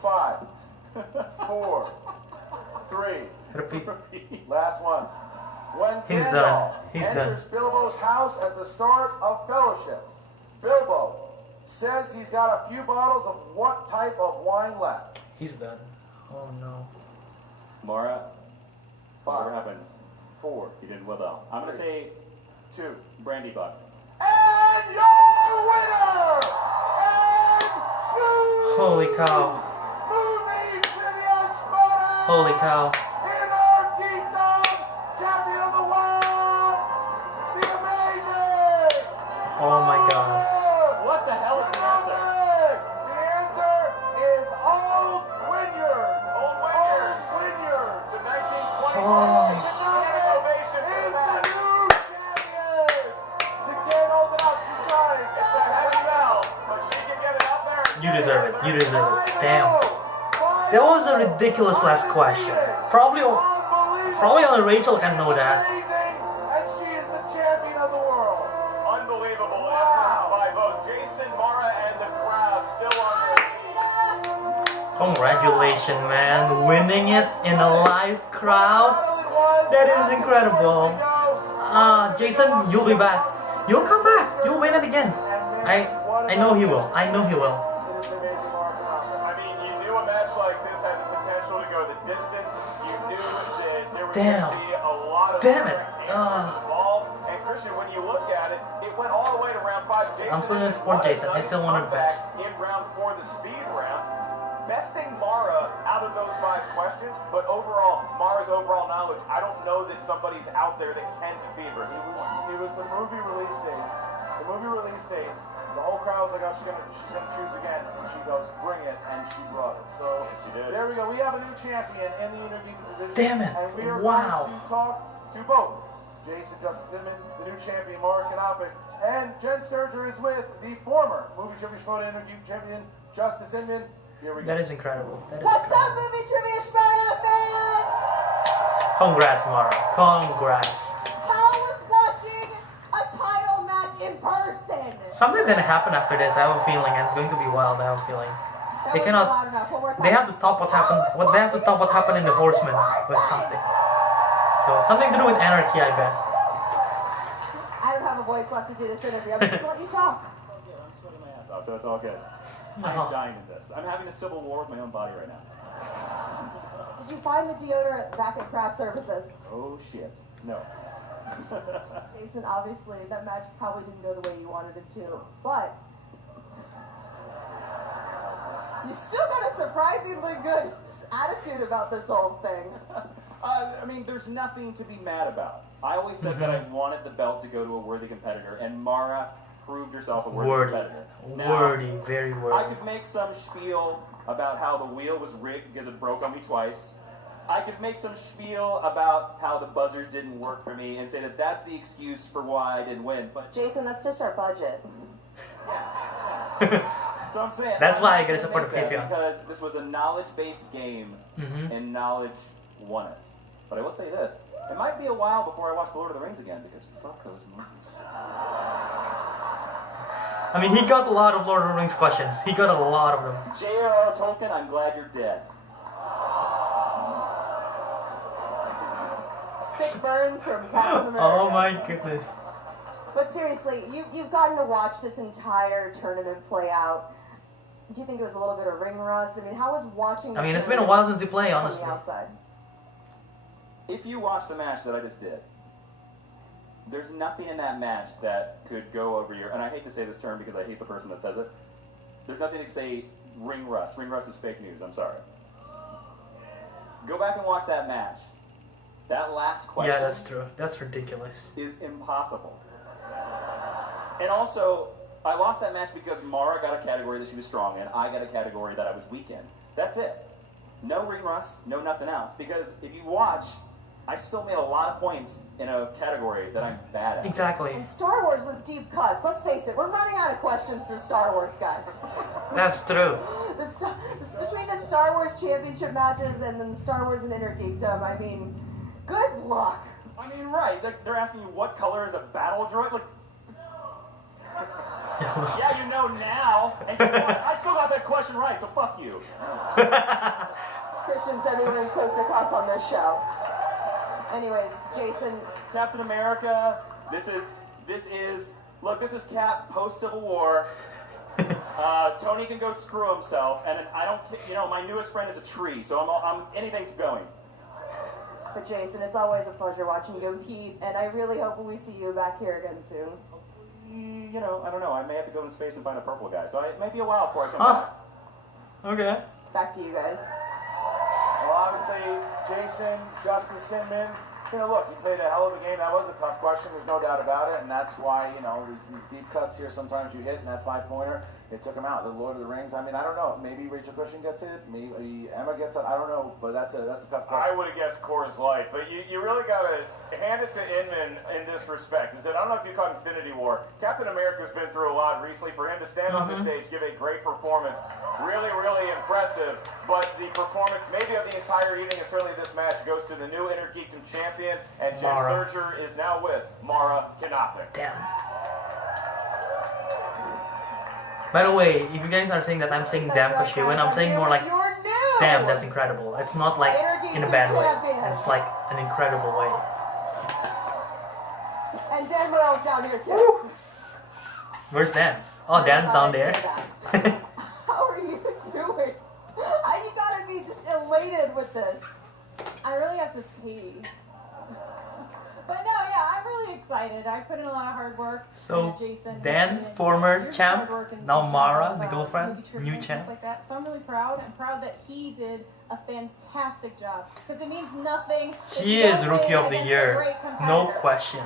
5, 4, 3. Repeat. Last one. When He's Gandalf done. He's enters done. Bilbo's house at the start of Fellowship, Bilbo says he's got a few bottles of what type of wine left? He's done. Oh no. Mara, whatever 5, happens, 4, you did well. I'm going to say 2. Brandy Buck. And your winner! And Holy cow. movie trivia Schmoedown! Holy cow. Innergeekdom, champion of the world, the amazing! Oh my god. What the hell is the answer? The answer is Old Wynyard. Old Wynyard. Old Wynyard. The 1926 Oh. standing ovation for Is the the match. new champion. She can't hold it out. She's trying. It's a heavy bell, but she can get it out there. You deserve it. You deserve it. Damn. That was a ridiculous last question. Probably only Rachel can know that. Amazing, and she is the champion of the world. Unbelievable Wow. effort by both Jason, Mara, and the crowd. Still on their Congratulations, man. Winning it in a live crowd. That is incredible. Jason, you'll be back. You'll come back. You'll win it again. I know he will. I know he will. It is amazing, Mark. I mean, you knew a match like this had the potential to go the distance. You knew that there was Damn. going to be a lot of Damn it. different answers involved. And Christian, when you look at it, it went all the way to round 5. I'm still gonna support Jason. I still want her best. In round 4, the speed round. Besting Mara out of those 5 questions, but overall, Mara's overall knowledge, I don't know that somebody's out there that can defeat her. It was the movie release days. The movie release days. The whole crowd was like, "Oh, she's gonna choose again." And she goes, "Bring it," and she brought it. So She did. there we go. We have a new champion in the Innergeekdom division. Damn it. And we are Wow. going to talk to both Jason Justice Inman, the new champion, Mara Knopic, and Jen Sturger is with the former movie trivia Schmoedown Innergeekdom champion, Justice Inman. Here we go. That is incredible. That is What's up, incredible. movie trivia Schmoedown fans? Congrats, Mara. Congrats. How was watching a title match in person? Something's gonna happen after this. I have a feeling, and it's going to be wild. I have a feeling. That They wasn't cannot. loud enough. One more time. They have to top what happened. What they have to top what happened in the Horseman with something. So something to do with anarchy, I bet. I don't have a voice left to do this interview. I'm just gonna let you talk. I'm sweating my ass off, so it's all good. Uh-huh. I'm dying in this. I'm having a civil war with my own body right now. Did you find the deodorant back at craft services? Oh shit. No. Jason, obviously that match probably didn't go the way you wanted it to, but you still got a surprisingly good attitude about this whole thing. I mean, there's nothing to be mad about. I always said that I wanted the belt to go to a worthy competitor, and Mara proved herself a worthy competitor. Now, Wordy, very I wordy. could make some spiel about how the wheel was rigged because it broke on me twice. I could make some spiel about how the buzzers didn't work for me and say that that's the excuse for why I didn't win. But Jason, that's just our budget. So I'm saying That's I'm why I not gotta gonna support the make that Patreon. because this was a knowledge-based game, and knowledge won it. But I will say this: it might be a while before I watch The Lord of the Rings again because fuck those movies. I mean, he got a lot of Lord of the Rings questions. He got a lot of them. J.R.R. Tolkien, I'm glad you're dead. Sick burns from Captain America. Oh my goodness. But seriously, you've gotten to watch this entire tournament play out. Do you think it was a little bit of ring rust? I mean, how was watching the I mean, it's been a tournament while since you play, from honestly. the outside? If you watch the match that I just did, there's nothing in that match that could go over your, and I hate to say this term because I hate the person that says it, there's nothing to say ring rust. Ring rust is fake news, I'm sorry. Go back and watch that match. That last question Yeah, that's true. That's ridiculous. is impossible. And also, I lost that match because Mara got a category that she was strong in, I got a category that I was weak in. That's it. No ring rust, no nothing else. Because if you watch, I still made a lot of points in a category that I'm bad at. Exactly. And Star Wars was deep cuts. Let's face it, we're running out of questions for Star Wars, guys. That's true. Between the Star Wars championship matches and then Star Wars and Innergeekdom, I mean, good luck. I mean, right. They're asking you what color is a battle droid? Like, yeah, you know now. And guess what? I still got that question right, so fuck you. Christian said we weren't supposed to cuss on this show. Anyways, Jason. Captain America, this is, look, this is Cap post-Civil War. Tony can go screw himself, and I don't, you know, my newest friend is a tree, so I'm anything's going. For Jason, it's always a pleasure watching you compete, and I really hope we see you back here again soon. You know, I don't know, I may have to go into space and find a purple guy, so it may be a while before I come back. Okay. Back to you guys. Well, obviously, Jason, Justice, Inman, you know, look, you played a hell of a game. That was a tough question. There's no doubt about it. And that's why, you know, there's these deep cuts here. Sometimes you hit, and that five-pointer, it took him out. The Lord of the Rings, I mean, I don't know. Maybe Rachel Cushing gets it. Maybe Emma gets it. I don't know. But that's a tough question. I would have guessed Coors Light, but you really got to hand it to Inman in this respect. Is that I don't know if you caught Infinity War. Captain America's been through a lot recently. For him to stand on the stage, give a great performance, really, really impressive. But the performance, maybe of the entire evening, and certainly this match, goes to the new Innergeekdom champion, and Jen Mara. Sturger is now with Mara Knopic. Damn. By the way, if you guys are saying that I'm saying damn because she win, I'm saying more like You're new! damn, that's incredible. It's not like in a bad way. It's like an incredible way. And Dan Morrell's down here too. Where's Dan? Oh, Dan's down there. How are you doing? You gotta be just elated with this. I really have to pee. But no, yeah, I'm really excited. I put in a lot of hard work. So, Jason, Dan, and former years of champ, hard work and now teaching Mara, us the about girlfriend, movie trivia new and champ. things like that. So I'm really proud. I'm proud that he did a fantastic job. Because it means nothing. if She you don't is Rookie win of the against a Year. great No competitor. question.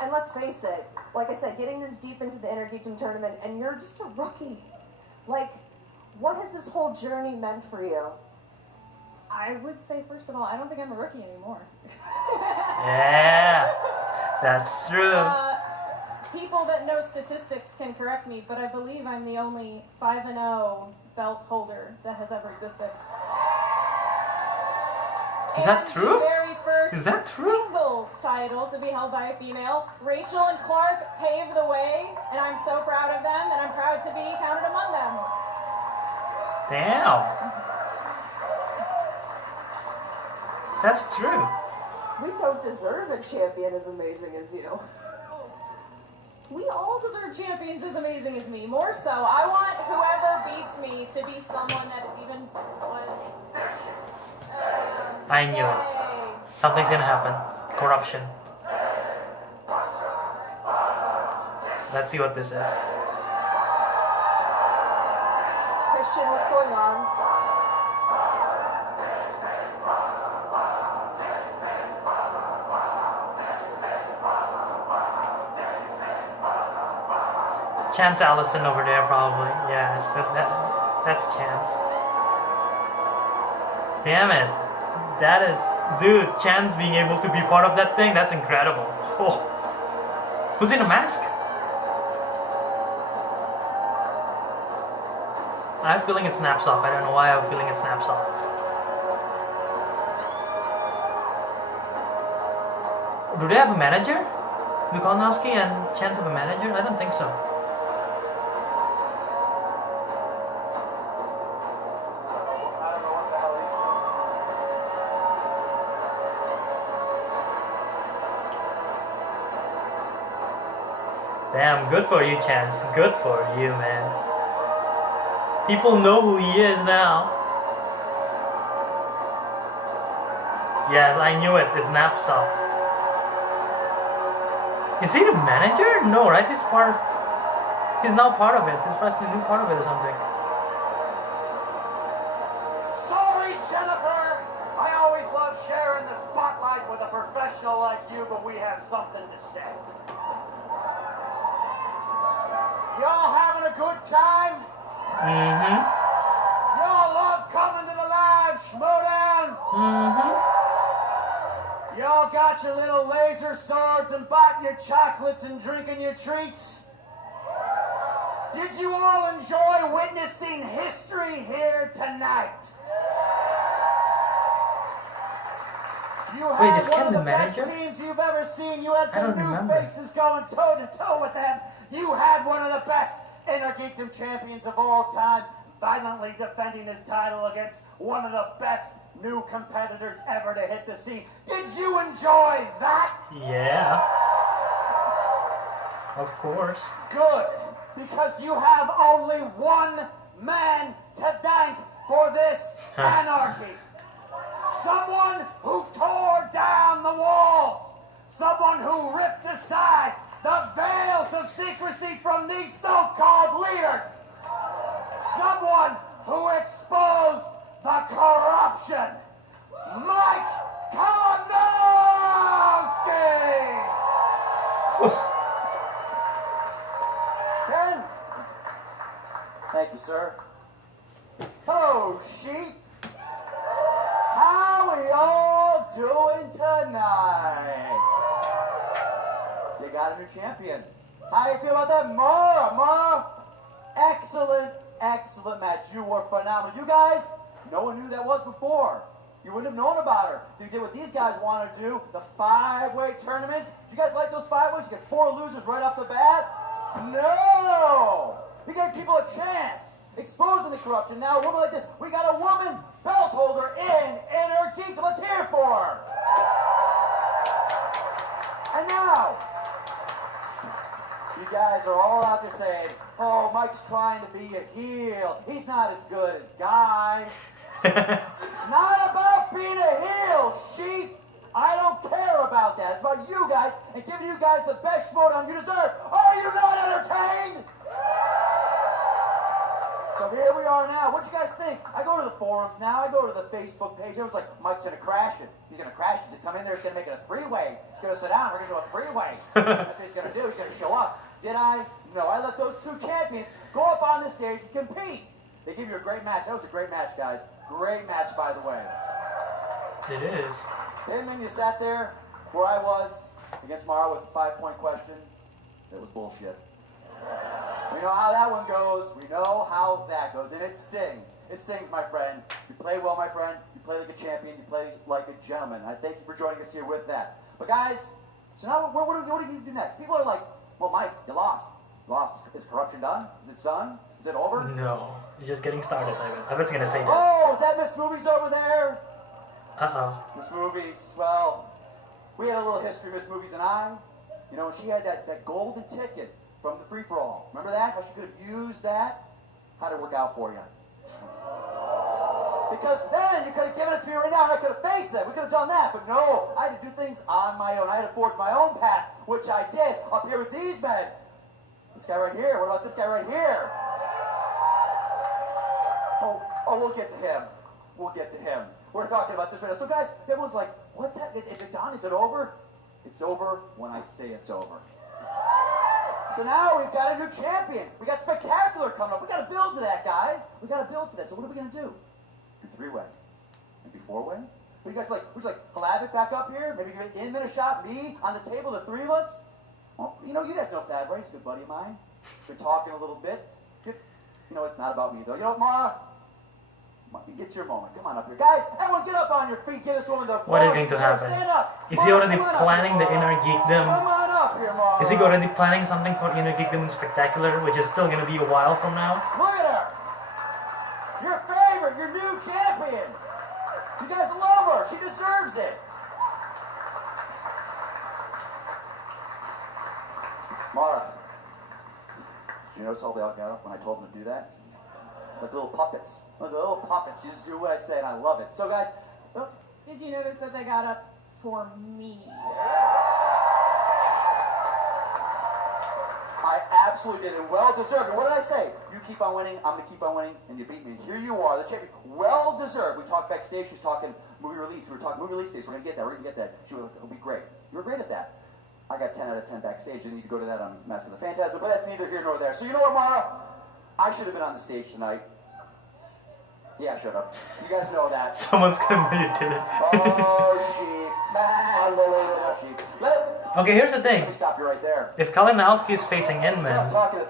And let's face it, like I said, getting this deep into the Innergeekdom tournament, and you're just a rookie. Like, what has this whole journey meant for you? I would say, first of all, I don't think I'm a rookie anymore. Yeah, that's true. People that know statistics can correct me, but I believe I'm the only 5-0 belt holder that has ever existed. Is that And true? The very first Is that true? singles title to be held by a female. Rachel and Clark paved the way, and I'm so proud of them, and I'm proud to be counted among them. Damn. That's true. We don't deserve a champion as amazing as you. We all deserve champions as amazing as me. More so, I want whoever beats me to be someone that is even one. I knew it. Yay. Something's gonna happen. Corruption. Let's see what this is. Christian, what's going on? Chance Allison over there, probably. Yeah, that's Chance. Damn it. That is... Dude, Chance being able to be part of that thing, that's incredible. Oh. Who's in a mask? I have a feeling it snaps off. I don't know why I have a feeling it snaps off. Do they have a manager? Do Kolnowski and Chance have a manager? I don't think so. I don't know what the hell he's doing. Damn, good for you, Chance. Good for you, man. People know who he is now. Yes, I knew it. It's Napsoft. Is he the manager? No, right? He's now part of it. He's first new part of it or something. Sorry, Jennifer. I always love sharing the spotlight with a professional like you, but we have something to say. Y'all having a good time? Mm-hmm. Y'all love coming to the live Schmoedown? Mm-hmm. Y'all got your little laser swords and biting your chocolates and drinking your treats? Did you all enjoy witnessing history here tonight? You Wait, had is one Ken of the the best manager? teams you've ever seen. You had I some don't new remember. faces going toe-to-toe with them. You had one of the best Innergeekdom champions of all time, violently defending his title against one of the best new competitors ever to hit the scene. Did you enjoy that? Yeah. Of course. Good, because you have only one man to thank for this anarchy. Someone who tore down the walls. Someone who ripped aside the veils of secrecy from these so-called leaders. Someone who exposed the corruption. Mike Kolnowski! Ken? Thank you, sir. Hello, sheep. How we all doing tonight? You got a new champion. How do you feel about that, Mara? Excellent, excellent match. You were phenomenal. You guys, no one knew that was before. You wouldn't have known about her. If you did what these guys want to do, the 5-way tournaments. Do you guys like those 5-ways? You get 4 losers right off the bat? No! You gave people a chance. Exposing the corruption. Now, a woman like this, we got a woman belt holder in Innergeekdom. Let's hear it for her. And now, you guys are all out there saying, oh, Mike's trying to be a heel. He's not as good as Guy. It's not about being a heel, sheep. I don't care about that. It's about you guys and giving you guys the best Schmoedown you deserve. Are you not entertained? So here we are now. What do you guys think? I go to the forums now. I go to the Facebook page. It was like, Mike's going to crash it. He's going to crash it. He's going to come in there. He's going to make it a 3-way. He's going to sit down. We're going to do a 3-way. That's what he's going to do. He's going to show up. Did I? No. I let those 2 champions go up on the stage and compete. They give you a great match. That was a great match, guys. Great match, by the way. It is. Inman, you sat there where I was against Mara with a 5-point question. It was bullshit. We know how that one goes. We know how that goes. And it stings. It stings, my friend. You play well, my friend. You play like a champion. You play like a gentleman. I thank you for joining us here with that. But guys, so now what do you do next? People are like, well, Mike, you lost. You lost. Is corruption done? Is it done? Is it over? No. You're just getting started, I bet. I bet it's gonna say that. Oh, is that Miss Movies over there? Uh-oh. Miss Movies, well, we had a little history, Miss Movies and I. You know, she had that golden ticket from the free-for-all. Remember that? How she could have used that? How'd it work out for you? Because then you could have given it to me right now and I could have faced that. We could have done that. But no, I had to do things on my own. I had to forge my own path, which I did up here with these men. This guy right here. What about this guy right here? Oh, we'll get to him. We'll get to him. We're talking about this right now. So guys, everyone's like, what's that? Is it done? Is it over? It's over when I say it's over. So now we've got a new champion. We got Spectacular coming up. We got to build to that, guys. We got to build to that. So what are we going to do? Do 3-way. Maybe 4-way? What do you guys like? Who's like, Halavic back up here? Maybe give Inman a shot, me on the table, the 3 of us? Well, you know, you guys know Thad, right? He's a good buddy of mine. Been talking a little bit. Good. You know, it's not about me, though. You know what, Mara? It's your moment. Come on up here. Guys, everyone get up on your feet. Give this woman the applause. What is going to happen? Stand up. Is he already planning the Inner Come Geekdom? on up here, Mara. Is he already planning something for Inner Geekdom Spectacular, which is still going to be a while from now? Look at her. Your favorite, your new champion. You guys love her. She deserves it. Mara, did you notice how they all got up when I told them to do that? Like little puppets. Like little puppets. You just do what I say, and I love it. So, guys, Did you notice that they got up for me? I absolutely did, and well deserved. And what did I say? You keep on winning, I'm gonna keep on winning, and you beat me. Here you are, the champion. Well deserved. We talked backstage. She was talking movie release. We were talking movie release days. We're gonna get that. We're gonna get that. She was like, it'll be great. You were great at that. I got 10 out of 10 backstage. Didn't need to go to that on Mask of the Phantasm, but that's neither here nor there. So you know what, Mara? I should have been on the stage tonight. Yeah, I should have. You guys know that. Someone's gonna manipulate it. Oh, sheep. Unbelievable sheep. Okay, here's the thing. Let me stop you right there. If Kalinowski is facing Inman,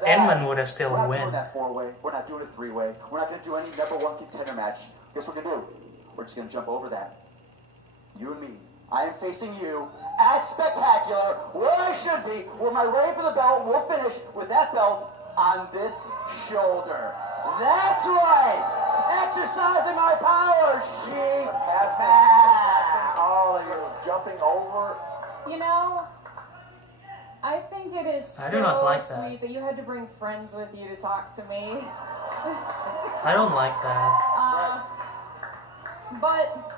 Inman would have still We're not win. doing that four-way. We're not doing a three-way. We're not going to do any number one contender match. Guess what we're going to do? We're just going to jump over that. You and me. I am facing you at Spectacular, where I should be, where my reign for the belt will finish with that belt on this shoulder. That's right. Exercising my power, sheep. Passing all of you, jumping over. You know, I think it is I so do not like that. sweet that you had to bring friends with you to talk to me. I don't like that. But,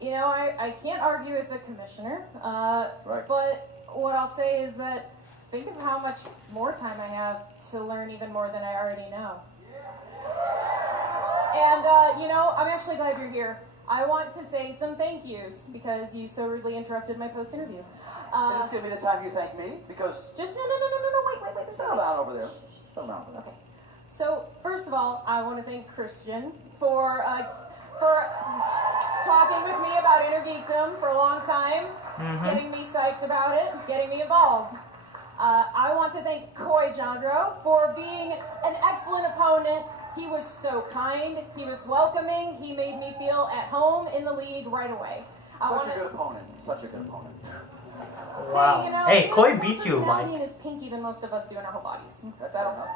you know, I can't argue with the commissioner. Right. But what I'll say is that think of how much more time I have to learn even more than I already know. And, you know, I'm actually glad you're here. I want to say some thank yous because you so rudely interrupted my post-interview. Is this going to be the time you thank me? Because... Just no, wait. Settle down over there. Settle down over there. Okay. So, first of all, I want to thank Christian for talking with me about Innergeekdom for a long time, getting me psyched about it, getting me involved. I want to thank Koi Jandro for being an excellent opponent. He was so kind, he was welcoming, he made me feel at home in the league right away. Such a good opponent. Such a good opponent. Wow. Hey, you know, Hey, he Koi has more beat you, personality Mike. in his pinky than most of us do in our whole bodies. That's So, fair enough.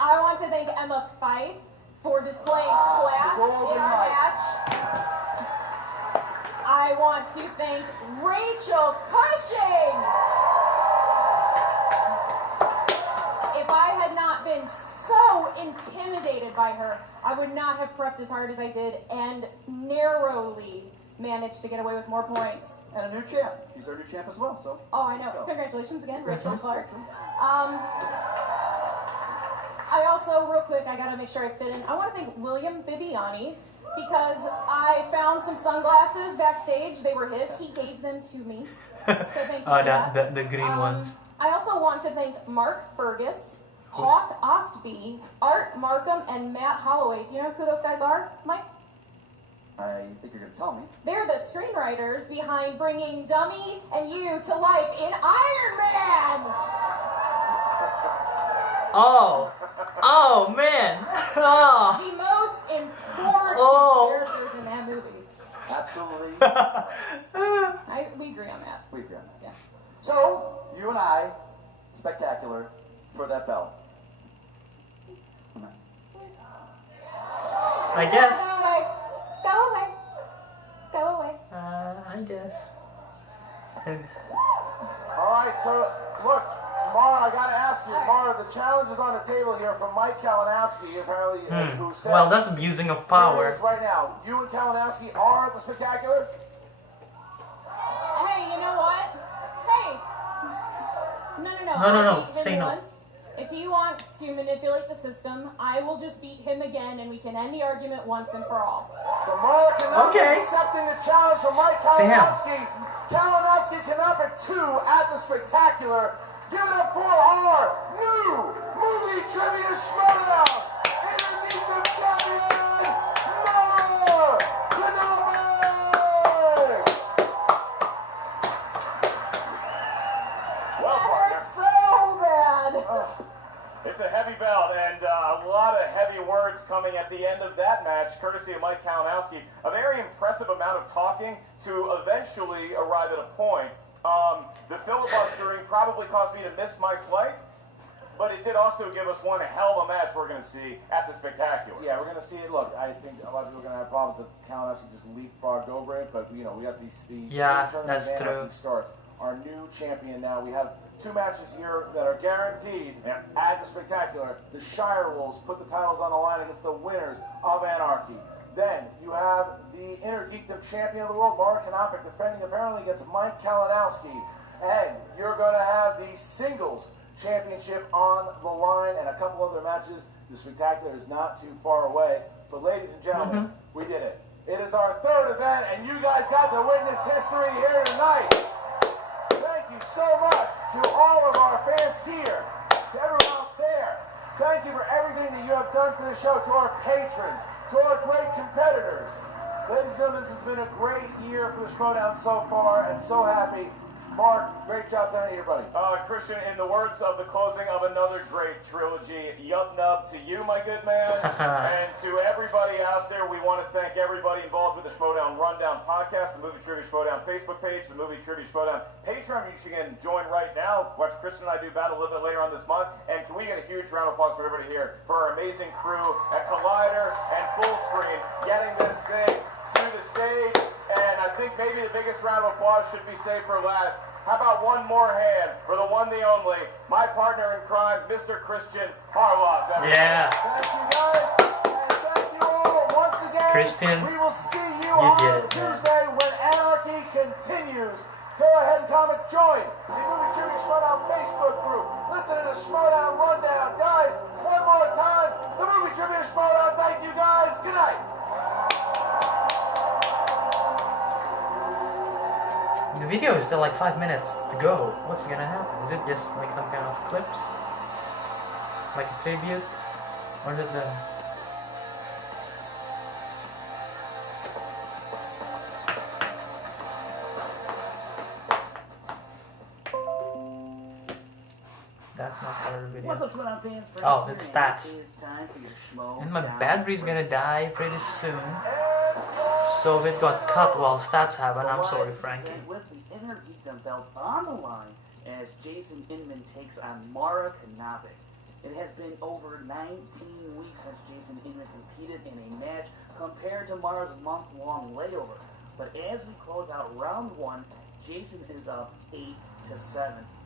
I want to thank Emma Fife for displaying class the golden in our light. match. I want to thank Rachel Cushing. If I had not been so intimidated by her, I would not have prepped as hard as I did and narrowly managed to get away with more points. And a new champ. She's our new champ as well, so... Oh, I know. So. Congratulations again, Rachel Clark. I also, real quick, I gotta make sure I fit in. I want to thank William Bibiani because I found some sunglasses backstage. They were his. He gave them to me. So thank you for that. The green ones. I also want to thank Mark Fergus, Hawk Ostby, Art Markham, and Matt Holloway. Do you know who those guys are, Mike? I think you're going to tell me. They're the screenwriters behind bringing Dummy and you to life in Iron Man! Oh man! Oh. The most important characters in that movie. Absolutely. We agree on that. We agree on that. Yeah. So, you and I, Spectacular, for that belt. I guess. Go away. Go away. I guess. All right, so look, Mara, I gotta ask you, Mara, the challenge is on the table here from Mike Kalinowski, apparently, who said... Well, that's abusing of Here it power. is right now. You and Kalinowski are at the Spectacular? Hey, you know what? Hey. No. If he Say no. wants- If he wants to manipulate the system, I will just beat him again and we can end the argument once and for all. So Mara cannot Okay. be accepting the challenge from Mike Kalinowski. Kalinowski cannot be 2 at the Spectacular. Give it up for our new movie trivia Schmoedown. Innergeekdom champion, Mara Knopic. That hurts at the end of that match, courtesy of Mike Kalinowski, a very impressive amount of talking to eventually arrive at a point. The filibustering probably caused me to miss my flight, but it did also give us one hell of a match we're going to see at the Spectacular. Yeah, we're going to see it. Look, I think a lot of people are going to have problems if Kalinowski just leapfrogged over it, but, you know, we got the Yeah, tournament that's true. starts. Our new champion now. We have 2 matches here that are guaranteed at the Spectacular. The Shire Wolves put the titles on the line against the winners of Anarchy. Then you have the Innergeekdom champion of the world, Knopic, defending apparently against Mike Kalinowski. And you're going to have the singles championship on the line and a couple other matches. The Spectacular is not too far away. But ladies and gentlemen, we did it. It is our 3rd event, and you guys got to witness history here tonight. Thank you so much to all of our fans here, to everyone out there. Thank you for everything that you have done for the show, to our patrons, to our great competitors. Ladies and gentlemen, this has been a great year for the Schmoedown so far, and so happy. Mark, great job tonight here, buddy. Christian, in the words of the closing of another great trilogy, yup nub to you, my good man, and to everybody out there. We want to thank everybody involved with the Schmoedown Rundown podcast, the Movie Trivia Schmoedown Facebook page, the Movie Trivia Schmoedown Patreon. You can join right now. Watch Christian and I do battle a little bit later on this month. And can we get a huge round of applause for everybody here for our amazing crew at Collider and Full Screen getting this thing to the stage. And I think maybe the biggest round of applause should be saved for last. How about one more hand for the one, the only, my partner in crime, Mr. Christian Harloff. Yeah. Thank you, guys. And thank you all once again. Christian, we will see you on Tuesday when Anarchy continues. Go ahead and comment. Join the Movie Trivia Schmoedown Facebook group. Listen to the Schmoedown Rundown. Guys, one more time, the Movie Trivia Schmoedown. Thank you, guys. Good night. The video is still like 5 minutes to go. What's gonna happen? Is it just like some kind of clips? Like a tribute? Or is it the... That's not part of the video. What's up, Schmoedown fans? Oh, it's stats. It is time for your Schmoedown. And my battery's gonna die pretty soon. So if it got cut while stats happen, I'm sorry, Frankie. With the Innergeekdom belt on the line as Jason Inman takes on Mara Knopic. It has been over 19 weeks since Jason Inman competed in a match compared to Mara's month-long layover. But as we close out round 1, Jason is up 8-7,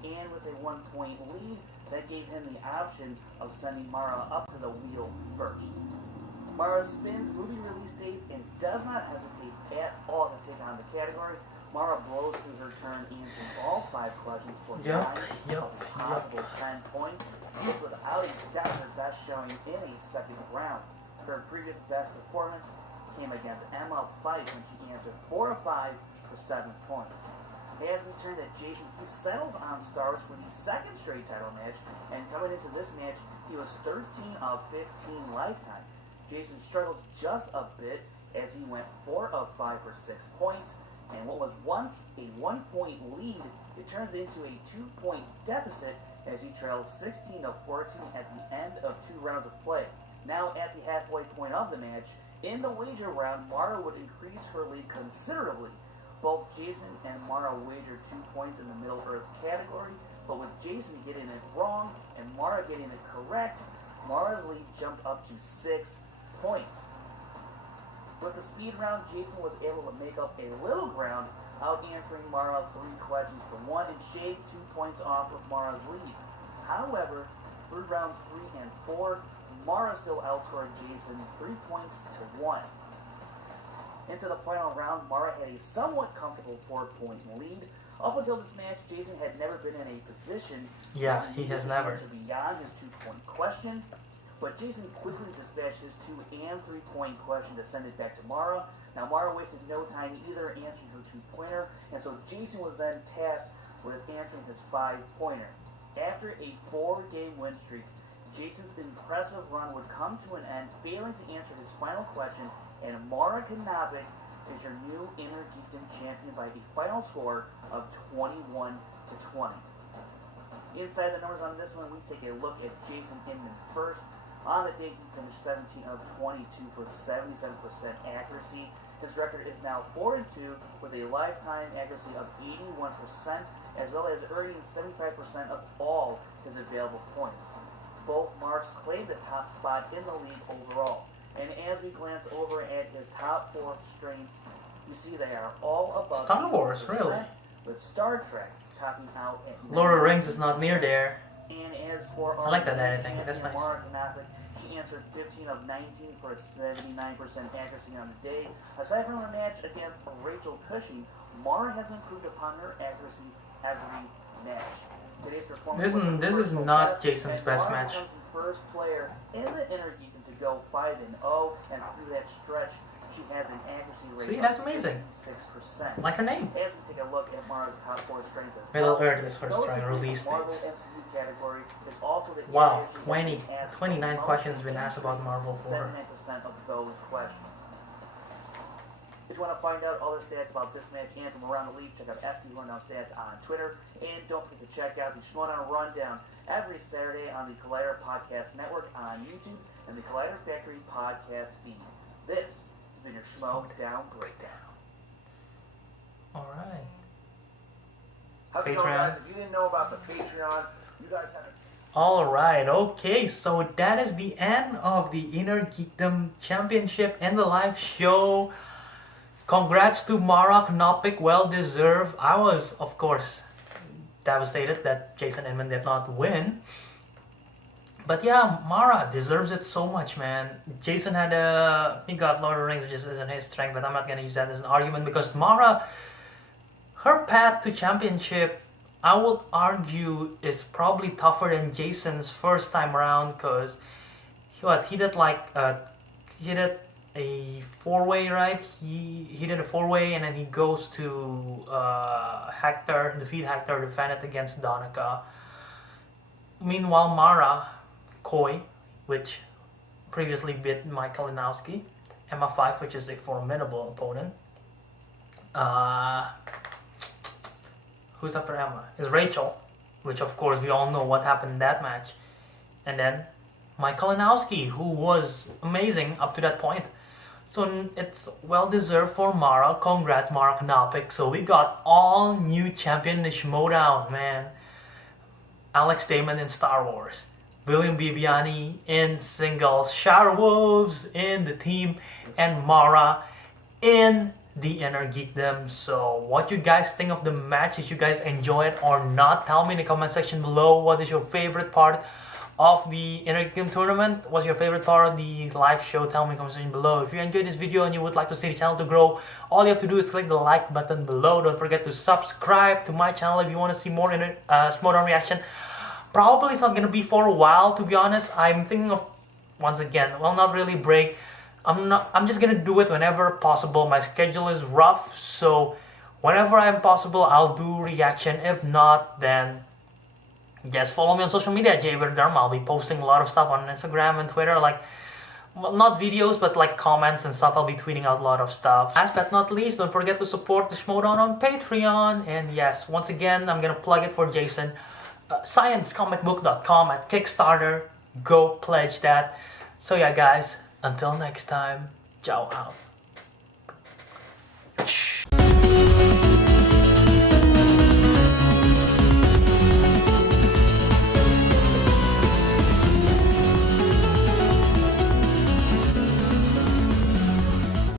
and with a 1-point lead, that gave him the option of sending Mara up to the wheel first. Mara spins movie release dates and does not hesitate at all to take on the category. Mara blows through her turn, answering all 5 questions for 9 of the possible 10 points. This was without a doubt her best showing in a second round. Her previous best performance came against Emma Fife when she answered 4 of 5 for 7 points. As we turn to Jason, he settles on Star Wars for the 2nd straight title match, and coming into this match, he was 13 of 15 lifetime. Jason struggles just a bit as he went 4 of 5 for 6 points, and what was once a 1-point lead, it turns into a 2-point deficit as he trails 16 of 14 at the end of 2 rounds of play. Now at the halfway point of the match, in the wager round, Mara would increase her lead considerably. Both Jason and Mara wagered 2 points in the Middle Earth category, but with Jason getting it wrong and Mara getting it correct, Mara's lead jumped up to 6 points. With the speed round, Jason was able to make up a little ground, out answering Mara 3 questions for 1 and shaved 2 points off of Mara's lead. However, through rounds 3 and 4, Mara still outscored Jason 3 points to 1. Into the final round, Mara had a somewhat comfortable 4-point lead. Up until this match, Jason had never been in a position Yeah, he has never. to beyond his 2-point question. But Jason quickly dispatched his 2 and 3-point question to send it back to Mara. Now Mara wasted no time either answering her 2-pointer, and so Jason was then tasked with answering his 5-pointer. After a 4-game win streak, Jason's impressive run would come to an end, failing to answer his final question, and Mara Knopic is your new Innergeekdom champion by the final score of 21-20. Inside the numbers on this one, we take a look at Jason Inman first. On the day, he finished 17 of 22 for 77% accuracy. His record is now 4-2 with a lifetime accuracy of 81%, as well as earning 75% of all his available points. Both marks claim the top spot in the league overall. And as we glance over at his top 4 strengths, you see they are all above Star Wars, 80%, really? with Star Trek topping out at Lord of the Rings is 90%. not near there. And as for I like that our editing, that's champion, nice. Mara Knopic, she answered 15 of 19 for a 79% accuracy on the day. Aside from her match against Rachel Cushing, Mara has improved upon her accuracy every match. Today's performance This is not Jason's best Mara match. becomes the first player in the Innergeekdom to go 5-0, and through that stretch, she has an accuracy rate See, of that's amazing. 66%. Like her name. As we take a look at Mara's top 4 strengths as Middle well, Earth is first notice try that release the Marvel dates. MCU category is also the Wow, area she has 20, been asked 29 most questions been asked about Marvel for. 79% of those questions. If you want to find out other stats about this match and from around the league, check out SD Rundown Stats on Twitter. And don't forget to check out the Schmoedown Rundown every Saturday on the Collider Podcast Network on YouTube and the Collider Factory Podcast feed. This has been your Schmoedown Breakdown. Alright. How's it going, Patreon. guys? If you didn't know about the Patreon, you guys have a Alright, okay, so that is the end of the Innergeekdom Championship and the live show. Congrats to Mara Knopic, well deserved. I was, of course, devastated that Jason Inman did not win. But yeah, Mara deserves it so much, man. Jason he got Lord of the Rings, which isn't his strength, but I'm not gonna use that as an argument because Mara, her path to championship, I would argue, is probably tougher than Jason's first time around because he did a 4-way, right? He did a 4-way and then he goes to Hector, defeat Hector, defend it against Donica. Meanwhile, Mara, Koi, which previously beat Mike Kalinowski, Emma 5, which is a formidable opponent. Who's after Emma? Is Rachel, which of course we all know what happened in that match. And then Mike Kalinowski, who was amazing up to that point. So it's well deserved for Mara. Congrats, Mara Knopic. So we got all new champion in the Schmoedown, man. Alex Damon in Star Wars, William Bibiani in singles, Shara Wolves in the team, and Mara in the Innergeekdom. So what you guys think of the match? Did you guys enjoy it or not? Tell me in the comment section below. What is your favorite part of the Innergeekdom tournament? What's your favorite part of the live show? Tell me in the comment section below. If you enjoyed this video and you would like to see the channel to grow, all you have to do is click the like button below. Don't forget to subscribe to my channel if you want to see more Schmoedown reaction. Probably it's not going to be for a while, to be honest. I'm thinking of, once again, well, not really break. I'm just going to do it whenever possible. My schedule is rough, so whenever I'm possible, I'll do reaction. If not, then just follow me on social media, JBerDharma. I'll be posting a lot of stuff on Instagram and Twitter, like, well, not videos, but like comments and stuff. I'll be tweeting out a lot of stuff. Last but not least, don't forget to support the Schmoedown on Patreon. And yes, once again, I'm going to plug it for Jason. ScienceComicBook.com at Kickstarter. Go pledge that. So yeah, guys, until next time, ciao out.